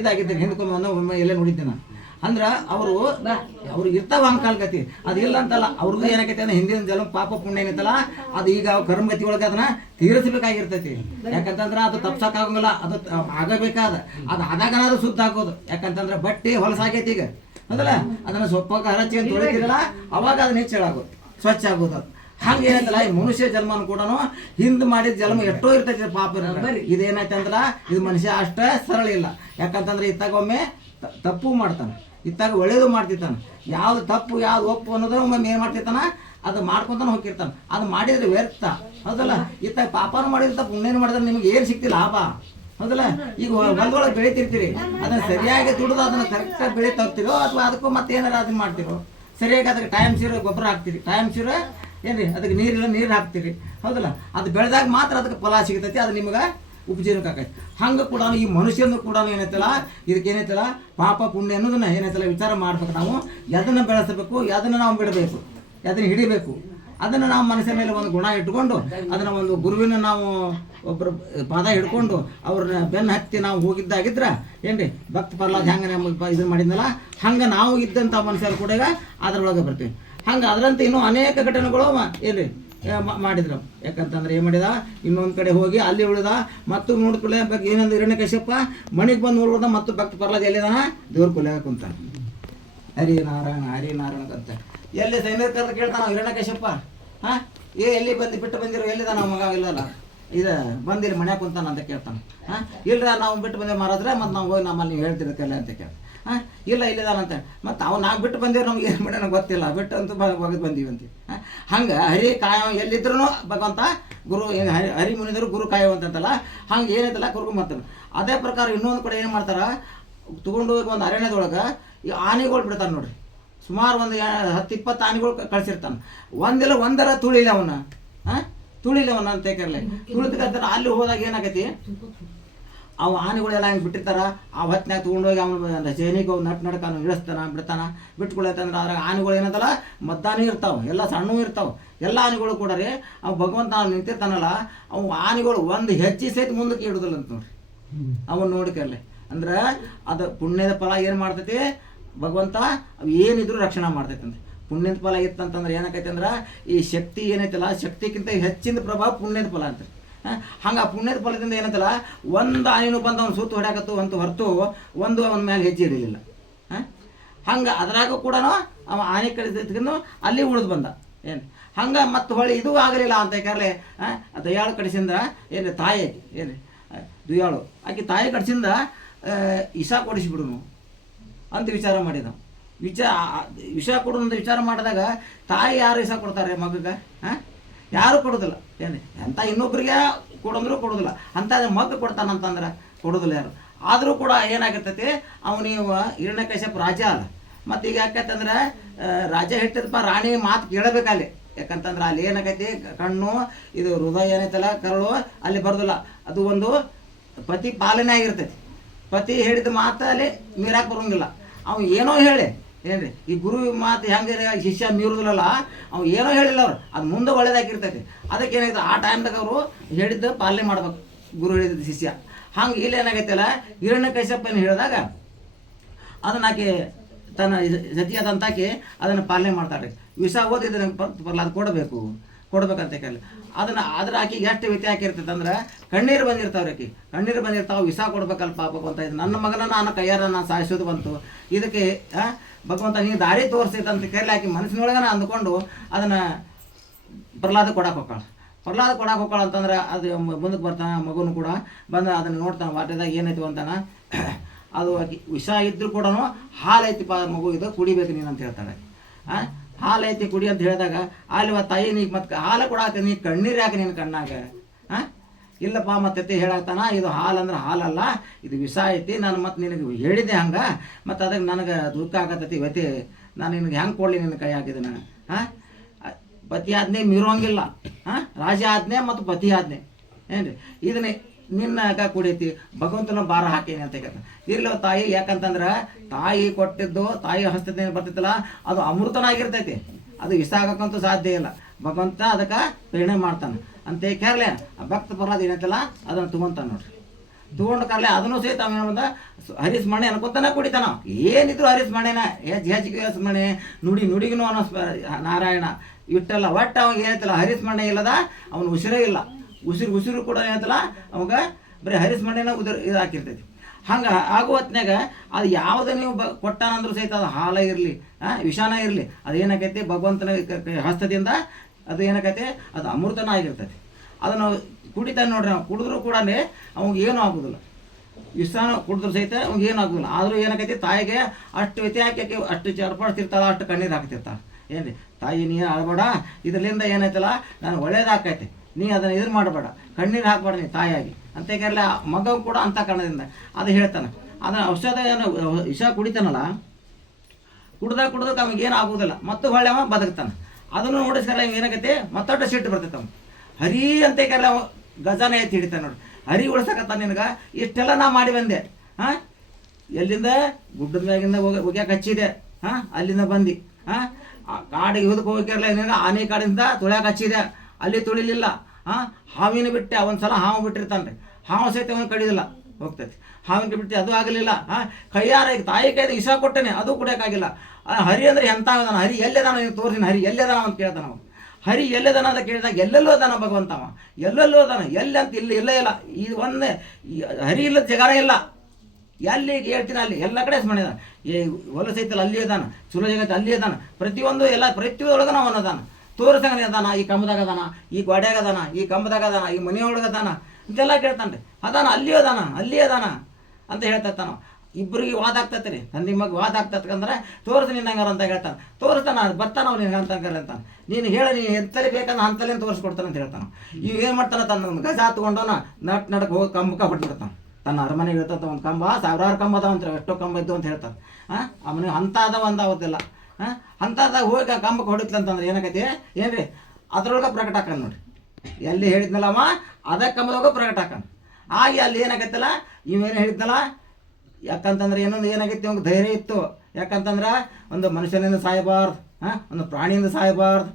ಇದಾಗಿದ್ದೀನಿ. ಹಿಂದ್ಕೊಮ್ಮೆ ಒಮ್ಮೆ ಎಲ್ಲೇ ನೋಡಿದ್ದೆ ನಾನು. ಅಂದ್ರೆ ಅವ್ರು ಇರ್ತಾವ ಅಂಕಾಲ್ಗತಿ ಅದು ಇಲ್ಲ ಅಂತಲ್ಲ. ಅವ್ರಿಗೂ ಏನಾಗೈತೆ ಅಂದ್ರೆ ಹಿಂದಿನ ಜಲ ಪಾಪ ಪುಣ್ಯ ಏನೈತಲ್ಲ ಅದು ಈಗ ಕರ್ಮಗತಿ ಒಳಗೆ ಅದನ್ನ ತೀರಿಸಬೇಕಾಗಿರ್ತೈತಿ. ಯಾಕಂತಂದ್ರೆ ಅದು ತಪ್ಸಕ್ಕಾಗಂಗಿಲ್ಲ, ಅದು ಆಗಬೇಕಾದ ಅದು ಆದಾಗ ಅದು ಶುದ್ಧ ಆಗೋದು. ಯಾಕಂತಂದ್ರೆ ಬಟ್ಟೆ ಹೊಲಸಾಗೈತಿ ಈಗ ಅದಲ್ಲ, ಅದನ್ನ ಸೊಪ್ಪಾಗ ಹರಚಿ ಅಂತ ತೊಳಿತಿರಲ್ಲ ಅವಾಗ ಅದನ್ನ ಹೆಚ್ಚಾಗೋದು ಸ್ವಚ್ಛ ಆಗೋದು. ಅದು ಹಂಗೆ ಏನೈತಲ್ಲ ಈ ಮನುಷ್ಯ ಜನ್ಮನು ಕೂಡ ಹಿಂದೆ ಮಾಡಿದ ಜನ್ಮ ಎಷ್ಟೋ ಇರ್ತೈತಿ ಪಾಪ. ಇದೇನೈತೆ ಅಂದ್ರೆ ಇದು ಮನುಷ್ಯ ಅಷ್ಟ ಸರಳ ಇಲ್ಲ. ಯಾಕಂತಂದ್ರೆ ಇತ್ತಾಗ ಒಮ್ಮೆ ತಪ್ಪು ಮಾಡ್ತಾನೆ, ಇತ್ತಾಗ ಒಳ್ಳೇದು ಮಾಡ್ತಿರ್ತಾನೆ. ಯಾವ್ದು ತಪ್ಪು ಯಾವ್ದು ಒಪ್ಪು ಅನ್ನೋದ್ರ ಒಮ್ಮೆ ಏನು ಮಾಡ್ತಿರ್ತಾನ ಅದು ಮಾಡ್ಕೊತಾನೆ ಹೋಗಿರ್ತಾನೆ. ಅದು ಮಾಡಿದ್ರೆ ವ್ಯರ್ಥ ಹೌದಲ್ಲ. ಇತ್ತಾಗ ಪಾಪನೂ ಮಾಡಿದ್ರೆ ಪುಣ್ಯನೂ ಮಾಡಿದ್ರೆ ನಿಮ್ಗೆ ಏನು ಸಿಕ್ತಿಲ್ಲ ಲಾಭ ಹೌದಲ್ಲ. ಈಗ ಹೊಲದೊಳಗೆ ಬೆಳಿತಿರ್ತೀರಿ, ಅದನ್ನ ಸರಿಯಾಗಿ ದುಡಿದು ಅದನ್ನ ಕರೆಕ್ಟಾಗಿ ಬೆಳೀತಾ ಹೋಗ್ತಿರೋ ಅಥವಾ ಅದಕ್ಕೂ ಮತ್ತೆ ಏನಾರು ಅದನ್ನ ಮಾಡ್ತಿರೋ ಸರಿಯಾಗಿ ಅದಕ್ಕೆ ಟೈಮ್ ಸೀರೆ ಗೊಬ್ಬರ ಹಾಕ್ತೀರಿ, ಟೈಮ್ ಸೀರೆ ಏನ್ರಿ ಅದಕ್ಕೆ ನೀರು ಹಾಕ್ತೀರಿ ಹೌದಲ್ಲ. ಅದು ಬೆಳೆದಾಗ ಮಾತ್ರ ಅದಕ್ಕೆ ಫಲ ಸಿಗ್ತೈತಿ, ಅದು ನಿಮ್ಗೆ ಉಪಜೀವನಕ್ಕೆ ಆಕೈತಿ. ಹಂಗೆ ಕೂಡ ಈ ಮನುಷ್ಯನ ಕೂಡ ಏನೈತಲ್ಲ ಇದಕ್ಕೆ ಏನೈತಲ್ಲ ಪಾಪ ಪುಣ್ಯ ಅನ್ನೋದನ್ನ ಏನೈತಲ್ಲ ವಿಚಾರ ಮಾಡ್ಬೇಕು. ನಾವು ಎದನ್ನು ಬೆಳೆಸಬೇಕು, ಎದನ್ನು ನಾವು ಬಿಡಬೇಕು, ಎದನ್ನು ಹಿಡಿಬೇಕು, ಅದನ್ನು ನಾವು ಮನಸ್ಸಿನ ಮೇಲೆ ಒಂದು ಗುಣ ಇಟ್ಕೊಂಡು ಅದನ್ನು ಒಂದು ಗುರುವಿನ ನಾವು ಒಬ್ಬರು ಪಾದ ಹಿಡ್ಕೊಂಡು ಅವ್ರನ್ನ ಬೆನ್ನು ಹತ್ತಿ ನಾವು ಹೋಗಿದ್ದಾಗಿದ್ರೆ ಏನ್ರಿ ಭಕ್ತ ಪ್ರಹ್ಲಾದ ಹೆಂಗೆ ನಮಗೆ ಇದನ್ನು ಮಾಡಿದ್ನಲ್ಲ ಹಂಗೆ ನಾವು ಇದ್ದಂಥ ಮನುಷ್ಯರು ಕೂಡ ಈಗ ಅದರೊಳಗೆ ಬರ್ತೀವಿ. ಹಂಗೆ ಅದರಂತೆ ಇನ್ನೂ ಅನೇಕ ಘಟನೆಗಳು ಏನ್ರಿ ಮಾಡಿದ್ರು. ಯಾಕಂತಂದ್ರೆ ಏನು ಮಾಡಿದ ಇನ್ನೊಂದು ಕಡೆ ಹೋಗಿ ಅಲ್ಲಿ ಉಳಿದ ಮತ್ತು ನೋಡ್ಕೊಳ್ಳೆ ಬಗ್ಗೆ ಏನಂದ್ರೆ ಹಿರಣ್ಯಕಶ್ಯಪ ಮಣಿಗೆ ಬಂದು ನೋಡ್ಬೋದ ಮತ್ತು ಭಕ್ತ ಪ್ರಹ್ಲಾದ ಎಲ್ಲಿದಾನ ದೇವ್ರ ಕೊಲೆ ಕುಂತ ಹರಿನಾರಾಯಣ ಅಂತ ಎಲ್ಲಿ ಸೈನಿಕರ ಕೇಳ್ತಾನ ಹಿರಣ್ಯಕಶ್ಯಪ ಎಲ್ಲಿ ಬಿಟ್ಟು ಬಂದಿರೋ ಎಲ್ಲಿದ ನಾವು ಮಗ ಇಲ್ಲಲ್ಲ ಇದು ಬಂದಿಲ್ಲ ಮನ್ಯಾಗ ಕುಂತಾನ ಅಂತ ಕೇಳ್ತಾನೆ. ಇಲ್ರ ನಾವು ಬಿಟ್ಟು ಬಂದೇವೆ ಮಾರಾದ್ರೆ ಮತ್ತು ನಾವು ಹೋಗಿ ನಮ್ಮಲ್ಲಿ ನೀವು ಹೇಳ್ತಿರಕ್ಕಲ್ಲ ಅಂತ ಕೇಳ್ತಾನೆ. ಇಲ್ಲ ಇಲ್ಲಿದಾನಂತ ಮತ್ತು ನಾವು ಬಿಟ್ಟು ಬಂದೇವು ನಮ್ಗೆ ಏನು ಮಾಡ್ಯಾನ ಗೊತ್ತಿಲ್ಲ ಬಿಟ್ಟು ಅಂತೂ ಒಗದು ಬಂದೀವಿ ಅಂತೀವಿ. ಹಂಗೆ ಹರಿ ಕಾಯೋ ಎಲ್ಲಿದ್ರು ಭಗವಂತ ಗುರು ಏನು ಹರಿ ಮುನಿದರು ಗುರು ಕಾಯುವಂತಂತಲ್ಲ ಹಂಗೆ ಏನೈತಲ್ಲ ಕರ್ಕೊಂಬರ್ತಾನೆ. ಅದೇ ಪ್ರಕಾರ ಇನ್ನೊಂದು ಕಡೆ ಏನು ಮಾಡ್ತಾರೆ ತೊಗೊಂಡು ಹೋಗಿ ಒಂದು ಅರಣ್ಯದೊಳಗೆ ಈ ಆನೆಗಳು ಬಿಡ್ತಾನೆ ನೋಡ್ರಿ. ಸುಮಾರು ಒಂದು 10-20 ಆನೆಗಳು ಕಳಿಸಿರ್ತಾನೆ. ಒಂದರ ತುಳಿಲ್ಲ ಅವನ್ನ ತುಳಿಲ್ಲ ಅವನ್ನ ಅಂತ ಕರ್ಲೆ ತುಳಿದ್ಕಂತಾರೆ. ಅಲ್ಲಿ ಹೋದಾಗ ಏನಾಗೈತಿ ಅವು ಆನೆಗಳೆಲ್ಲ ಹಂಗೆ ಬಿಟ್ಟಿರ್ತಾರ. ಆ ಹೊತ್ತಿನಾಗ ತೊಗೊಂಡೋಗಿ ಅವನು ಸೈನಿಕ ನಡ್ಕ ಅವ್ನು ಇಳಿಸ್ತಾನ ಬಿಡ್ತಾನ. ಬಿಟ್ಕೊಳತ್ತಂದ್ರೆ ಅದ್ರಾಗ ಆನೆಗಳು ಏನದಲ್ಲ ಮದ್ದಾನೂ ಇರ್ತಾವೆ, ಎಲ್ಲ ಸಣ್ಣವು ಇರ್ತಾವೆ. ಎಲ್ಲ ಆನೆಗಳು ಕೂಡ ರೀ ಅವು ಭಗವಂತ ನಿಂತಿರ್ತಾನಲ್ಲ, ಅವು ಆನೆಗಳು ಒಂದು ಹೆಜ್ಜೆ ಸಹಿತ ಮುಂದಕ್ಕೆ ಇಡುದಿಲ್ಲ ಅಂತ ನೋಡ್ರಿ. ಅವನು ನೋಡಿಕರ್ಲೆ ಅಂದ್ರೆ ಅದು ಪುಣ್ಯದ ಫಲ ಏನು ಮಾಡ್ತೈತಿ ಭಗವಂತ ಅವು ಏನಿದ್ರು ರಕ್ಷಣೆ ಮಾಡ್ತೈತಿ ಅಂತ. ಪುಣ್ಯದ ಫಲ ಇತ್ತಂತಂದ್ರೆ ಏನಾಕೈತೆ ಅಂದ್ರೆ ಈ ಶಕ್ತಿ ಏನೈತಲ್ಲ, ಶಕ್ತಿಗಿಂತ ಹೆಚ್ಚಿನ ಪ್ರಭಾವ ಪುಣ್ಯದ ಫಲ ಅಂತ. ಹಂಗೆ ಆ ಪುಣ್ಯದ ಫಲದಿಂದ ಏನಂತಲ್ಲ ಒಂದು ಆನೆನೂ ಬಂದು ಅವ್ನು ಸುತ್ತು ಹೊಡ್ಯಾಕತ್ತು ಅಂತ ಹೊರತು ಒಂದು ಅವನ ಮೇಲೆ ಹೆಜ್ಜೆ ಇರಲಿಲ್ಲ. ಹಂಗೆ ಅದ್ರಾಗೂ ಕೂಡ ಅವ ಆನೆ ಕಡಿಸಿದ್ರೂ ಅಲ್ಲಿ ಉಳಿದು ಬಂದ. ಏನು ಹಂಗೆ ಮತ್ತು ಹೊಳ್ಳಿ ಇದು ಆಗಲಿಲ್ಲ ಅಂತ ಯಾಕಂದ್ರೆ ದಯಾಳು ಕಡಿಸಿಂದ ಏನು ತಾಯಿ ಏನು ದುಯಾಳು ಆಕೆ ತಾಯಿ ಕಡಿಸಿಂದ ವಿಷ ಕೊಡಿಸಿಬಿಡುನು ಅಂತ ವಿಚಾರ ಮಾಡಿದ. ವಿಷ ಕೊಡೋದು ವಿಚಾರ ಮಾಡಿದಾಗ ತಾಯಿ ಯಾರು ವಿಷ ಕೊಡ್ತಾರೆ ಮಗಗೆ? ಯಾರು ಕೊಡೋದಿಲ್ಲ. ಏನು ಎಂಥ ಇನ್ನೊಬ್ರಿಗೆ ಕೊಡಂದ್ರೂ ಕೊಡೋದಿಲ್ಲ, ಅಂಥ ಮಗ ಕೊಡ್ತಾನಂತಂದ್ರೆ ಕೊಡೋದಿಲ್ಲ ಯಾರು. ಆದರೂ ಕೂಡ ಏನಾಗಿರ್ತೈತಿ ಅವನಿವ ಹಿರಣ್ಯಕಶ್ಯಪ ರಾಜ ಅಲ್ಲ. ಮತ್ತು ಈಗ ಯಾಕಂತಂದ್ರೆ ರಾಜ ಹೇಳ್ತಿದ್ದಪ್ಪ ರಾಣಿ ಮಾತು ಕೇಳಬೇಕಲ್ಲಿ. ಯಾಕಂತಂದ್ರೆ ಅಲ್ಲಿ ಏನಾಗೈತಿ ಕಣ್ಣು ಇದು ಹೃದಯ ಏನೈತಲ್ಲ ಕರಳು ಅಲ್ಲಿ ಬರೋದಿಲ್ಲ. ಅದು ಒಂದು ಪತಿ ಪಾಲನೆ ಆಗಿರ್ತೈತಿ. ಪತಿ ಹೇಳಿದ ಮಾತು ಅಲ್ಲಿ ಮೀರಾಕ್ ಬರೋಂಗಿಲ್ಲ. ಅವ್ನು ಏನೋ ಹೇಳಿ ಏನ್ರಿ ಈ ಗುರು ಮಾತು ಹೆಂಗೆ ಶಿಷ್ಯ ಮೀರುದಿಲ್ಲಲ್ಲ, ಅವ್ನು ಏನೋ ಹೇಳಿಲ್ಲ ಅವ್ರು ಅದು ಮುಂದೆ ಒಳ್ಳೇದಾಗಿರ್ತೈತಿ. ಅದಕ್ಕೆ ಏನಾಗುತ್ತೆ ಆ ಟೈಮ್ದಾಗ ಅವರು ಹೇಳಿದ್ದು ಪಾಲನೆ ಮಾಡ್ಬೇಕು, ಗುರು ಹೇಳಿದ ಶಿಷ್ಯ. ಹಂಗೆ ಇಲ್ಲಿ ಏನಾಗೈತಲ್ಲ ಹಿರಣ್ಯಕಶ್ಯಪನ ಹೇಳಿದಾಗ ಅದನ್ನ ಆಕೆ ತನ್ನ ಸತಿಯಾದಂತಾಕಿ ಅದನ್ನು ಪಾಲನೆ ಮಾಡ್ತಾಳೆ. ವಿಷ ಓದಿದ್ರೆ ಬರಲ್ಲ, ಅದು ಕೊಡಬೇಕಂತ ಕೇಳಿ ಅದನ್ನು ಆಕೆಗೆ ಎಷ್ಟು ವ್ಯತ್ಯ ಹಾಕಿರ್ತೈತೆ ಅಂದ್ರೆ ಕಣ್ಣೀರು ಬಂದಿರ್ತಾವ್ರಿ. ಆಕೆ ಕಣ್ಣೀರು ಬಂದಿರ್ತಾವೆ, ವಿಷ ಕೊಡ್ಬೇಕಲ್ಲ ಭಗವಂತ, ಇದು ನನ್ನ ಮಗನ ನಾನು ಕೈಯಾರ ನಾನು ಸಾಯಿಸೋದು ಬಂತು, ಇದಕ್ಕೆ ಭಗವಂತ ನೀನು ದಾರಿ ತೋರಿಸ್ತೈತೆ ಅಂತ ಕೇಳಿ ಆಕೆ ಮನಸ್ಸಿನೊಳಗನ ಅಂದ್ಕೊಂಡು ಅದನ್ನು ಪ್ರಹ್ಲಾದ ಕೊಡಕ್ಕೆ ಹೋಗ್ತಾಳ ಅಂತಂದ್ರೆ ಅದು ಮುಂದಕ್ಕೆ ಬರ್ತಾನೆ. ಮಗುನು ಕೂಡ ಬಂದು ಅದನ್ನು ನೋಡ್ತಾನೆ, ವಾಟ್ಯದಾಗ ಏನೈತಿ ಅಂತಾನೆ. ಅದು ವಿಷ ಇದ್ರೂ ಕೂಡ ಹಾಲು ಐತಿಪ್ಪ ಮಗು ಇದು ಕುಡಿಬೇಕು ನೀನು ಅಂತ ಹೇಳ್ತಾಳೆ. ಹಾಲು ಐತಿ ಕುಡಿ ಅಂತ ಹೇಳಿದಾಗ ಅಲ್ಲಿ ತಾಯಿ ನೀ ಮತ್ತೆ ಹಾಲು ಕೊಡಾಕ ನೀ ಕಣ್ಣೀರು ಯಾಕೆ ನಿನ್ನ ಕಣ್ಣಾಗ? ಇಲ್ಲಪ್ಪ ಮತ್ತೆ ಹೇಳಾಕ್ತಾನ, ಇದು ಹಾಲು ಅಂದ್ರೆ ಹಾಲಲ್ಲ, ಇದು ವಿಷ ಐತಿ, ನಾನು ಮತ್ತೆ ನಿನಗೆ ಹೇಳಿದೆ ಹಂಗೆ, ಮತ್ತು ಅದಕ್ಕೆ ನನಗೆ ದುಃಖ ಆಗತ್ತೈತಿ ಇವತ್ತಿ, ನಾನು ನಿನಗೆ ಹೆಂಗೆ ಕೊಡಲಿ ನಿನ್ನ ಕೈ ಹಾಕಿದನ? ಪತಿ ಆಜ್ಞೆ ಮೀರೋಂಗಿಲ್ಲ. ರಾಜ ಆಜ್ಞೆ ಮತ್ತು ಪತಿ ಆಜ್ಞೆ ಏನ್ರಿ ಇದನ್ನೇ ನಿನ್ನ ಕುಡಿಯತಿ ಭಗವಂತನ ಭಾರ ಹಾಕೇನಿ ಅಂತ ಹೇಳ್ತಾನೆ. ಇರ್ಲಿ ತಾಯಿ, ಯಾಕಂತಂದ್ರೆ ತಾಯಿ ಕೊಟ್ಟಿದ್ದು ತಾಯಿ ಹಸ್ತದ ಬರ್ತೈತಲ್ಲ ಅದು ಅಮೃತನಾಗಿರ್ತೈತಿ, ಅದು ವಿಷ ಆಗಕ್ಕಂತೂ ಸಾಧ್ಯ ಇಲ್ಲ. ಭಗವಂತ ಅದಕ್ಕೆ ಪ್ರೇರಣೆ ಮಾಡ್ತಾನೆ ಅಂತ ಕೇರಳೆ ಭಕ್ತ ಪ್ರಹ್ಲಾದ ಏನೈತಲ್ಲ ಅದನ್ನು ತೊಗೊಂತಾನೆ ನೋಡ್ರಿ. ತೊಗೊಂಡು ಕರ್ಲೆ ಅದನ್ನು ಸಹಿತ ಅವನ ಹರಿಸ್ಮರಣೆ ಅನ್ಕೊತಾನೆ ಕುಡಿತಾನ. ಏನಿದ್ರು ಹರಿಸ್ಮರಣೆನ ಹೆಚ್ಚಿಗೆ ಸ್ಮರಣೆ ನುಡಿಗೂ ಅನ್ನೋ ನಾರಾಯಣ ಇಟ್ಟಲ್ಲ. ಒಟ್ಟು ಅವಾಗ ಏನೈತಲ್ಲ ಹರಿಸ್ಮರಣೆ ಇಲ್ಲದ ಅವನು ಉಸಿರೇ ಇಲ್ಲ. ಉಸಿರು ಕೂಡ ಏನೈತಲ್ಲ ಅವಾಗ ಬರೀ ಹರಿಸ್ಮರಣೆನ ಇದು ಹಾಕಿರ್ತೈತಿ. ಹಂಗೆ ಆಗೋ ಹೊತ್ನಾಗ ಅದು ಯಾವುದೇ ನೀವು ಕೊಟ್ಟಾನಂದ್ರೂ ಸಹಿತ ಅದು ಹಾಲ ಇರಲಿ ವಿಷಾನ ಇರಲಿ, ಅದೇನಾಕೈತಿ ಭಗವಂತನ ಹಸ್ತದಿಂದ ಅದು ಏನಾಕೈತಿ ಅದು ಅಮೃತನ ಆಗಿರ್ತೈತಿ. ಅದನ್ನು ಕುಡಿತಾನೆ ನೋಡ್ರಿ. ನಾವು ಕುಡಿದ್ರೂ ಕೂಡ ಅವಾಗ ಏನೂ ಆಗೋದಿಲ್ಲ. ವಿಷಾನ ಕುಡಿದ್ರೂ ಸಹಿತ ಅವಾಗ ಏನೂ ಆಗೋದಿಲ್ಲ. ಆದರೂ ಏನಾಕೈತಿ ತಾಯಿಗೆ ಅಷ್ಟು ವ್ಯತ್ಯ ಹಾಕಿ ಅಷ್ಟು ಚರ್ಪಡಿಸ್ತಿರ್ತಾಳೆ, ಅಷ್ಟು ಕಣ್ಣೀರು ಹಾಕ್ತಿರ್ತಾಳೆ. ಏನ್ರಿ ತಾಯಿ ನೀ ಅಳಬೇಡ, ಇದರಿಂದ ಏನೈತಲ್ಲ ನಾನು ಒಳ್ಳೇದಾಕೈತಿ, ನೀ ಅದನ್ನು ಇದು ಮಾಡಬೇಡ, ಕಣ್ಣೀರು ಹಾಕ್ಬೇಡ ನೀ ತಾಯಿಯಾಗಿ ಅಂತ ಕೇರಳ ಮಗ ಕೂಡ ಅಂತ ಕಾರಣದಿಂದ ಅದು ಹೇಳ್ತಾನೆ. ಅದನ್ನು ಔಷಧ ಏನು ವಿಷ ಕುಡಿತಾನಲ್ಲ, ಕುಡ್ದಕ್ಕೆ ಅವ್ನಿಗೆ ಏನು ಆಗೋದಿಲ್ಲ, ಮತ್ತು ಹೊಳ್ಳೆ ಅವ ಬದುಕ್ತಾನೆ. ಅದನ್ನು ನೋಡಿಸ್ಕಲ್ಲ ಏನಾಗೈತಿ ಮತ್ತೊಟ್ಟು ಸಿಟ್ಟು ಬರ್ತೈತೆ ಅವ್ನು. ಹರಿ ಅಂತ ಕೇರಳ ಗಜಾನ ಎತ್ತಿ ಹಿಡಿತಾನೆ ನೋಡಿ. ಹರಿ ಉಳಿಸಕತ್ತ ನಿನಗೆ ಇಷ್ಟೆಲ್ಲ ನಾ ಮಾಡಿ ಬಂದೆ. ಎಲ್ಲಿಂದ ಗುಡ್ಡದ ಮ್ಯಾಗಿಂದ ಹೋಗ್ಯಾಕೆ ಹಚ್ಚಿದೆ, ಅಲ್ಲಿಂದ ಬಂದು ಕಾಡಿಗೆ ಹೋದಕ್ಕೆ ಹೋಗಿರಲ್ಲ ಏನಾಗ ಆನೆ ಕಾಡಿಂದ ತುಳ್ಯಾಕೆ ಹಚ್ಚಿದೆ, ಅಲ್ಲಿ ತುಳಿಲಿಲ್ಲ. ಹಾವಿನ ಬಿಟ್ಟೆ ಒಂದ್ಸಲ ಹಾವು ಬಿಟ್ಟಿರ್ತಾನೆ ರೀ, ಹಾವು ಸಹಿತ ಅವನು ಕಡಿದಿಲ್ಲ ಹೋಗ್ತೈತಿ. ಹಾವಿನ ಬಿಟ್ಟು ಅದು ಆಗಲಿಲ್ಲ. ಕೈಯಾರ ತಾಯಿ ಕೈದು ವಿಷ ಕೊಟ್ಟೇನೆ, ಅದು ಕುಡಿಯೋಕ್ಕಾಗಿಲ್ಲ. ಹರಿ ಅಂದರೆ ಎಂಥ ಅದಾನ, ಹರಿ ಎಲ್ಲೆದಾನ ನೀವು ತೋರಿಸಿನ, ಹರಿ ಎಲ್ಲೆದಾನ ಅಂತ ಕೇಳ್ತಾನ ಅವನು. ಹರಿ ಎಲ್ಲೆದಾನ ಅಂತ ಕೇಳಿದಾಗ ಎಲ್ಲೆಲ್ಲೋ ಅದಾನ ಭಗವಂತವ, ಎಲ್ಲೆಲ್ಲೋ ಅದಾನ. ಎಲ್ಲಿ ಅಂತ ಇಲ್ಲೇ ಇಲ್ಲ. ಇದು ಒಂದೇ ಹರಿ ಇಲ್ಲದ ಜಗಾರ ಇಲ್ಲ. ಎಲ್ಲಿ ಹೇಳ್ತೀನಿ ಅಲ್ಲಿ ಎಲ್ಲ ಕಡೆ ಸ್ಮರಣೆ ಅದಾನ. ಹೊಲಸ ಐತಲ್ಲ ಅಲ್ಲಿ ಅದಾನ, ಚಲೋ ಜಗತ್ತು ಅಲ್ಲಿ ಅದಾನ. ಪ್ರತಿಯೊಂದು ಎಲ್ಲ ಪ್ರತಿಯೊಳಗನ ಅವನು ಅದಾನ. ತೋರಿಸಂಗನೆ ಅದಾನ, ಈ ಕಂಬದಾಗ ಅದಾನ, ಈ ಗೋಡ್ಯಾಗ ಅದಾನ, ಈ ಕಂಬದಾಗ ಅದಾನ, ಈ ಮನೆಯೊಳಗೆ ಅದಾನ ಅಂತೆಲ್ಲ ಕೇಳ್ತಾನೆ ರೀ. ಅದಾನ ಅಲ್ಲಿ ಅದಾನ ಅಂತ ಹೇಳ್ತಾನ. ಇಬ್ಬರಿಗೆ ವಾದ ಆಗ್ತೈತೆ ರೀ, ತಂದೆ ಮಗ ವಾದ ಆಗ್ತಕ್ಕಂದ್ರೆ ತೋರಿಸಿ ನಿನ್ನಂಗಾರ ಅಂತ ಹೇಳ್ತಾನೆ. ತೋರಿಸ್ತಾನ, ಬರ್ತಾನ ಅವ್ನು ನಿನಗೆ ಅಂತಂಗಾರ ಅಂತಾನೆ. ನೀನು ಹೇಳ ನೀನು ಎಂತಲೇ ಬೇಕಂದ್ರೆ ಅಂತಲೇ ತೋರಿಸ್ಕೊಡ್ತಾನೆ ಅಂತ ಹೇಳ್ತಾನೆ. ಈಗ ಏನು ಮಾಡ್ತಾನೆ, ತನ್ನ ಗಜ ಹತ್ಕೊಂಡವನ ನಡಕ್ಕೆ ಹೋಗಿ ಕಂಬಕ್ಕೆ ಹೊಡ್ಬಿಡ್ತಾನೆ. ತನ್ನ ಅರಮನೆಗೆ ಇರ್ತಂತ ಒಂದು ಕಂಬ, ಸಾವಿರಾರು ಕಂಬ ಅದಾವ ಅಂತ, ಎಷ್ಟೋ ಕಂಬ ಇದ್ದು ಅಂತ ಹೇಳ್ತಾನೆ. ಅವನಿಗೆ ಅಂಥ ಅದಾವ ಅಂದ ಅವತ್ತಿಲ್ಲ. ಅಂಥದ್ದಾಗ ಹೋಗಿ ಆ ಕಂಬಕ್ಕೆ ಹೊಡಿತ್ಲಂತಂದ್ರೆ ಏನಾಗೈತಿ ಏನ್ರಿ ಅದ್ರೊಳಗೆ ಪ್ರಕಟ ಹಾಕನ್ ನೋಡ್ರಿ. ಎಲ್ಲಿ ಹೇಳಿದ್ನಲ್ಲ ಅವ ಅದ ಕಂಬದಾಗ ಪ್ರಕಟ ಹಾಕನ್. ಆಗಿ ಅಲ್ಲಿ ಏನಾಗತ್ತಲ್ಲ ಇವೇನು ಹೇಳಿದ್ನಲ್ಲ, ಯಾಕಂತಂದ್ರೆ ಇನ್ನೊಂದು ಏನಾಗೈತಿ ಅವ್ನಿಗೆ ಧೈರ್ಯ ಇತ್ತು. ಯಾಕಂತಂದ್ರೆ ಒಂದು ಮನುಷ್ಯನಿಂದ ಸಾಯಬಾರ್ದು, ಒಂದು ಪ್ರಾಣಿಯಿಂದ ಸಾಯಬಾರ್ದು,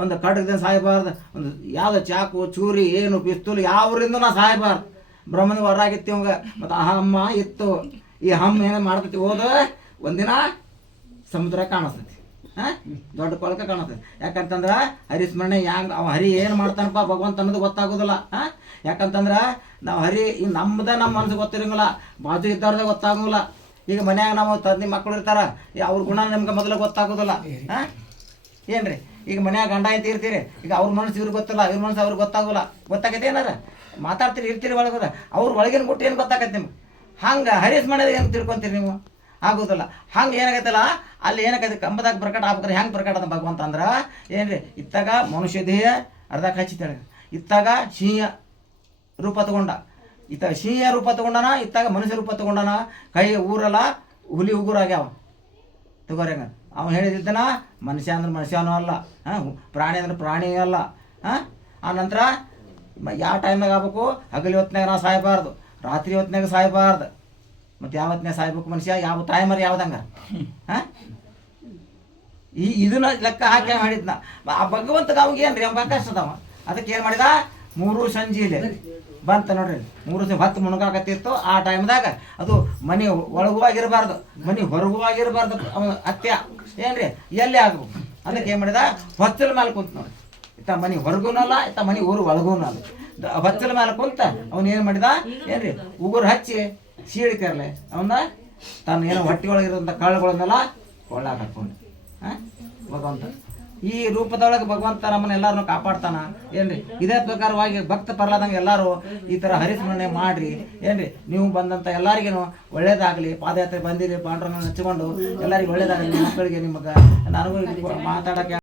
ಒಂದು ಖಡ್ಗದಿಂದ ಸಾಯಬಾರ್ದು, ಒಂದು ಯಾವುದೋ ಚಾಕು ಚೂರಿ ಏನು ಪಿಸ್ತೂಲ್ ಯಾವ್ರಿಂದ ನಾ ಸಾಯಬಾರ್ದು. ಬ್ರಹ್ಮನಿಗೆ ಹೊರಾಗಿತ್ತು ಅವಂಗ. ಮತ್ತು ಆ ಹಮ್ಮ ಇತ್ತು. ಈ ಹಮ್ಮ ಏನು ಮಾಡ್ತೈತಿ ಹೋದ ಒಂದಿನ ಸಮುದ್ರ ಕಾಣಿಸ್ತೈತಿ, ದೊಡ್ಡ ಕೊಳಕ ಕಾಣಿಸ್ತೈತಿ. ಯಾಕಂತಂದ್ರೆ ಹರಿಸ್ಮರಣೆ ಹ್ಯಾಂಗ ಅವ ಹರಿ ಏನು ಮಾಡ್ತಾನಪ್ಪ ಭಗವಂತ ಅನ್ನೋದು ಗೊತ್ತಾಗೋದಿಲ್ಲ. ಯಾಕಂತಂದ್ರೆ ನಾವು ಹರಿ ಈಗ ನಮ್ಮ ಮನಸ್ಸು ಗೊತ್ತಿರಂಗಿಲ್ಲ, ಬಾಜು ಇದ್ದಾರ್ದಾಗ ಗೊತ್ತಾಗೋಲ್ಲ. ಈಗ ಮನ್ಯಾಗ ನಾವು ತಂದೆ ಮಕ್ಕಳು ಇರ್ತಾರ, ಅವ್ರ ಗುಣ ನಮ್ಗೆ ಮೊದಲು ಗೊತ್ತಾಗೋದಿಲ್ಲ. ಏನ್ರಿ ಈಗ ಮನ್ಯಾಗ ಗಂಡ ಅಂತ ಇರ್ತೀರಿ, ಈಗ ಅವ್ರ ಮನಸ್ಸು ಇವ್ರಿಗೆ ಗೊತ್ತಿಲ್ಲ, ಇವ್ರ ಮನಸ್ಸು ಅವ್ರಿಗೆ ಗೊತ್ತಾಗೋಲ್ಲ. ಗೊತ್ತಾಗೈತೆ ಏನಾರ ಮಾತಾಡ್ತೀರಿ ಇರ್ತೀರಿ ಒಳಗೋದ, ಅವ್ರ ಒಳಗಿನ ಬಿಟ್ಟು ಏನು ಗೊತ್ತಾಗತ್ತೆ ನಿಮ್ಗೆ. ಹಂಗೆ ಹರಿಸ್ ಮಾಡೋದು ಏನು ತಿಳ್ಕೊತೀರಿ ನೀವು, ಆಗೋದಿಲ್ಲ. ಹಂಗೆ ಏನಾಗೈತಲ್ಲ ಅಲ್ಲಿ ಏನಾಗೈತೆ ಕಂಬದಾಗ ಪ್ರಕಟ ಆಗ್ಬೇಕಾರೆ ಹೆಂಗೆ ಪ್ರಕಟ ಅದ ಭಗವಂತ ಅಂದ್ರೆ ಏನ್ರಿ, ಇತ್ತಾಗ ಮನುಷ್ಯ ದೇಹ ಅರ್ಧಕ್ಕೆ ಹಚ್ಚಿತಾಳೆ, ಇತ್ತಾಗ ಸಿಂಹ ರೂಪ ತಗೊಂಡ, ಇತ್ತಾಗ ಸಿಂಹ ರೂಪ ತಗೊಂಡನ, ಇತ್ತಾಗ ಮನುಷ್ಯ ರೂಪ ತಗೊಂಡನ. ಕೈ ಊರಲ್ಲ ಹುಲಿ ಉಗುರಾಗ್ಯಾವ ತಗೋರಂಗ. ಅವ ಹೇಳಿದ್ದಾನ ಮನುಷ್ಯ ಅಂದ್ರೆ ಮನುಷ್ಯನೂ ಅಲ್ಲ, ಪ್ರಾಣಿ ಅಂದ್ರೆ ಪ್ರಾಣಿ ಅಲ್ಲ. ಆ ನಂತರ ಯಾವ ಟೈಮ್ನಾಗ ಆಗ್ಬೇಕು, ಹಗಲಿ ಹೊತ್ನಾಗ ನಾವು ಸಾಯಬಾರ್ದು, ರಾತ್ರಿ ಹೊತ್ನಾಗ ಸಾಯಬಾರ್ದು. ಮತ್ತು ಯಾವ ಹೊತ್ನಾಗ ಸಾಯ್ಬೇಕು ಮನುಷ್ಯ, ಯಾವ ಟೈಮರ್ ಯಾವ್ದಂಗ ಇದನ್ನ ಲೆಕ್ಕ ಹಾಕಿ ಮಾಡಿದ್ನ ಆ ಭಗವಂತಗೆ. ಅವಾಗ ಏನು ರೀ ಅವಾಗ ಕಷ್ಟ ಅದಾವ. ಅದಕ್ಕೆ ಏನು ಮಾಡಿದ, 3 ಸಂಜೀಲೆ ಬಂತ ನೋಡ್ರಿ. 3 ಹೊತ್ತು ಮುಣಗಾಕತ್ತಿತ್ತು. ಆ ಟೈಮ್ದಾಗ ಅದು ಮನೆ ಒಳಗೂ ಆಗಿರಬಾರ್ದು, ಮನೆ ಹೊರಗೂ ಆಗಿರಬಾರ್ದು. ಅತ್ಯ ಏನ್ರಿ ಎಲ್ಲಿ ಆಗ್ಬೇಕು. ಅದಕ್ಕೆ ಏನು ಮಾಡಿದ, ಹೊಚ್ಚಲ ಮೇಲೆ ಕುಂತ ನೋಡಿ. ಇತ್ತ ಮನೆ ಹೊರಗೂನಲ್ಲ, ಇತ್ತ ಮನೆ ಊರು ಒಳಗೂನು ಅಲ್ಲ. ಹೊಚ್ಚಲ ಮೇಲೆ ಕುಂತ ಅವನು ಏನು ಮಾಡಿದ ಏನ್ರಿ, ಉಗುರು ಹಚ್ಚಿ ಸೀಳಿಕರ್ಲೆ ಅವನ್ನ ತನ್ನ ಏನೋ ಹೊಟ್ಟೆ ಒಳಗಿರೋಂಥ ಕಳ್ಳುಗಳನ್ನೆಲ್ಲ ಕೊಳ್ಳಾಗ ಹಾಕೊಂಡು ಭಗವಂತ ಈ ರೂಪದೊಳಗೆ ಭಗವಂತ ನಮ್ಮನ್ನ ಎಲ್ಲಾರನ್ನು ಕಾಪಾಡ್ತಾನ. ಏನ್ರಿ ಇದೇ ಪ್ರಕಾರವಾಗಿ ಭಕ್ತ ಪರ್ಲಾದಂಗೆ ಎಲ್ಲರೂ ಈ ಥರ ಹರಿಸ್ಮರಣೆ ಮಾಡ್ರಿ. ಏನ್ರಿ ನೀವು ಬಂದಂಥ ಎಲ್ಲರಿಗೂ ಒಳ್ಳೇದಾಗಲಿ. ಪಾದಯಾತ್ರೆ ಬಂದಿರಿ, ಪಾಂಡುರಂಗನ ಹಚ್ಚಿಕೊಂಡು ಎಲ್ಲರಿಗೂ ಒಳ್ಳೇದಾಗಲಿ. ಮಕ್ಕಳಿಗೆ ನಿಮಗೆ ನನಗೂ ಮಾತಾಡೋಕ್ಕೆ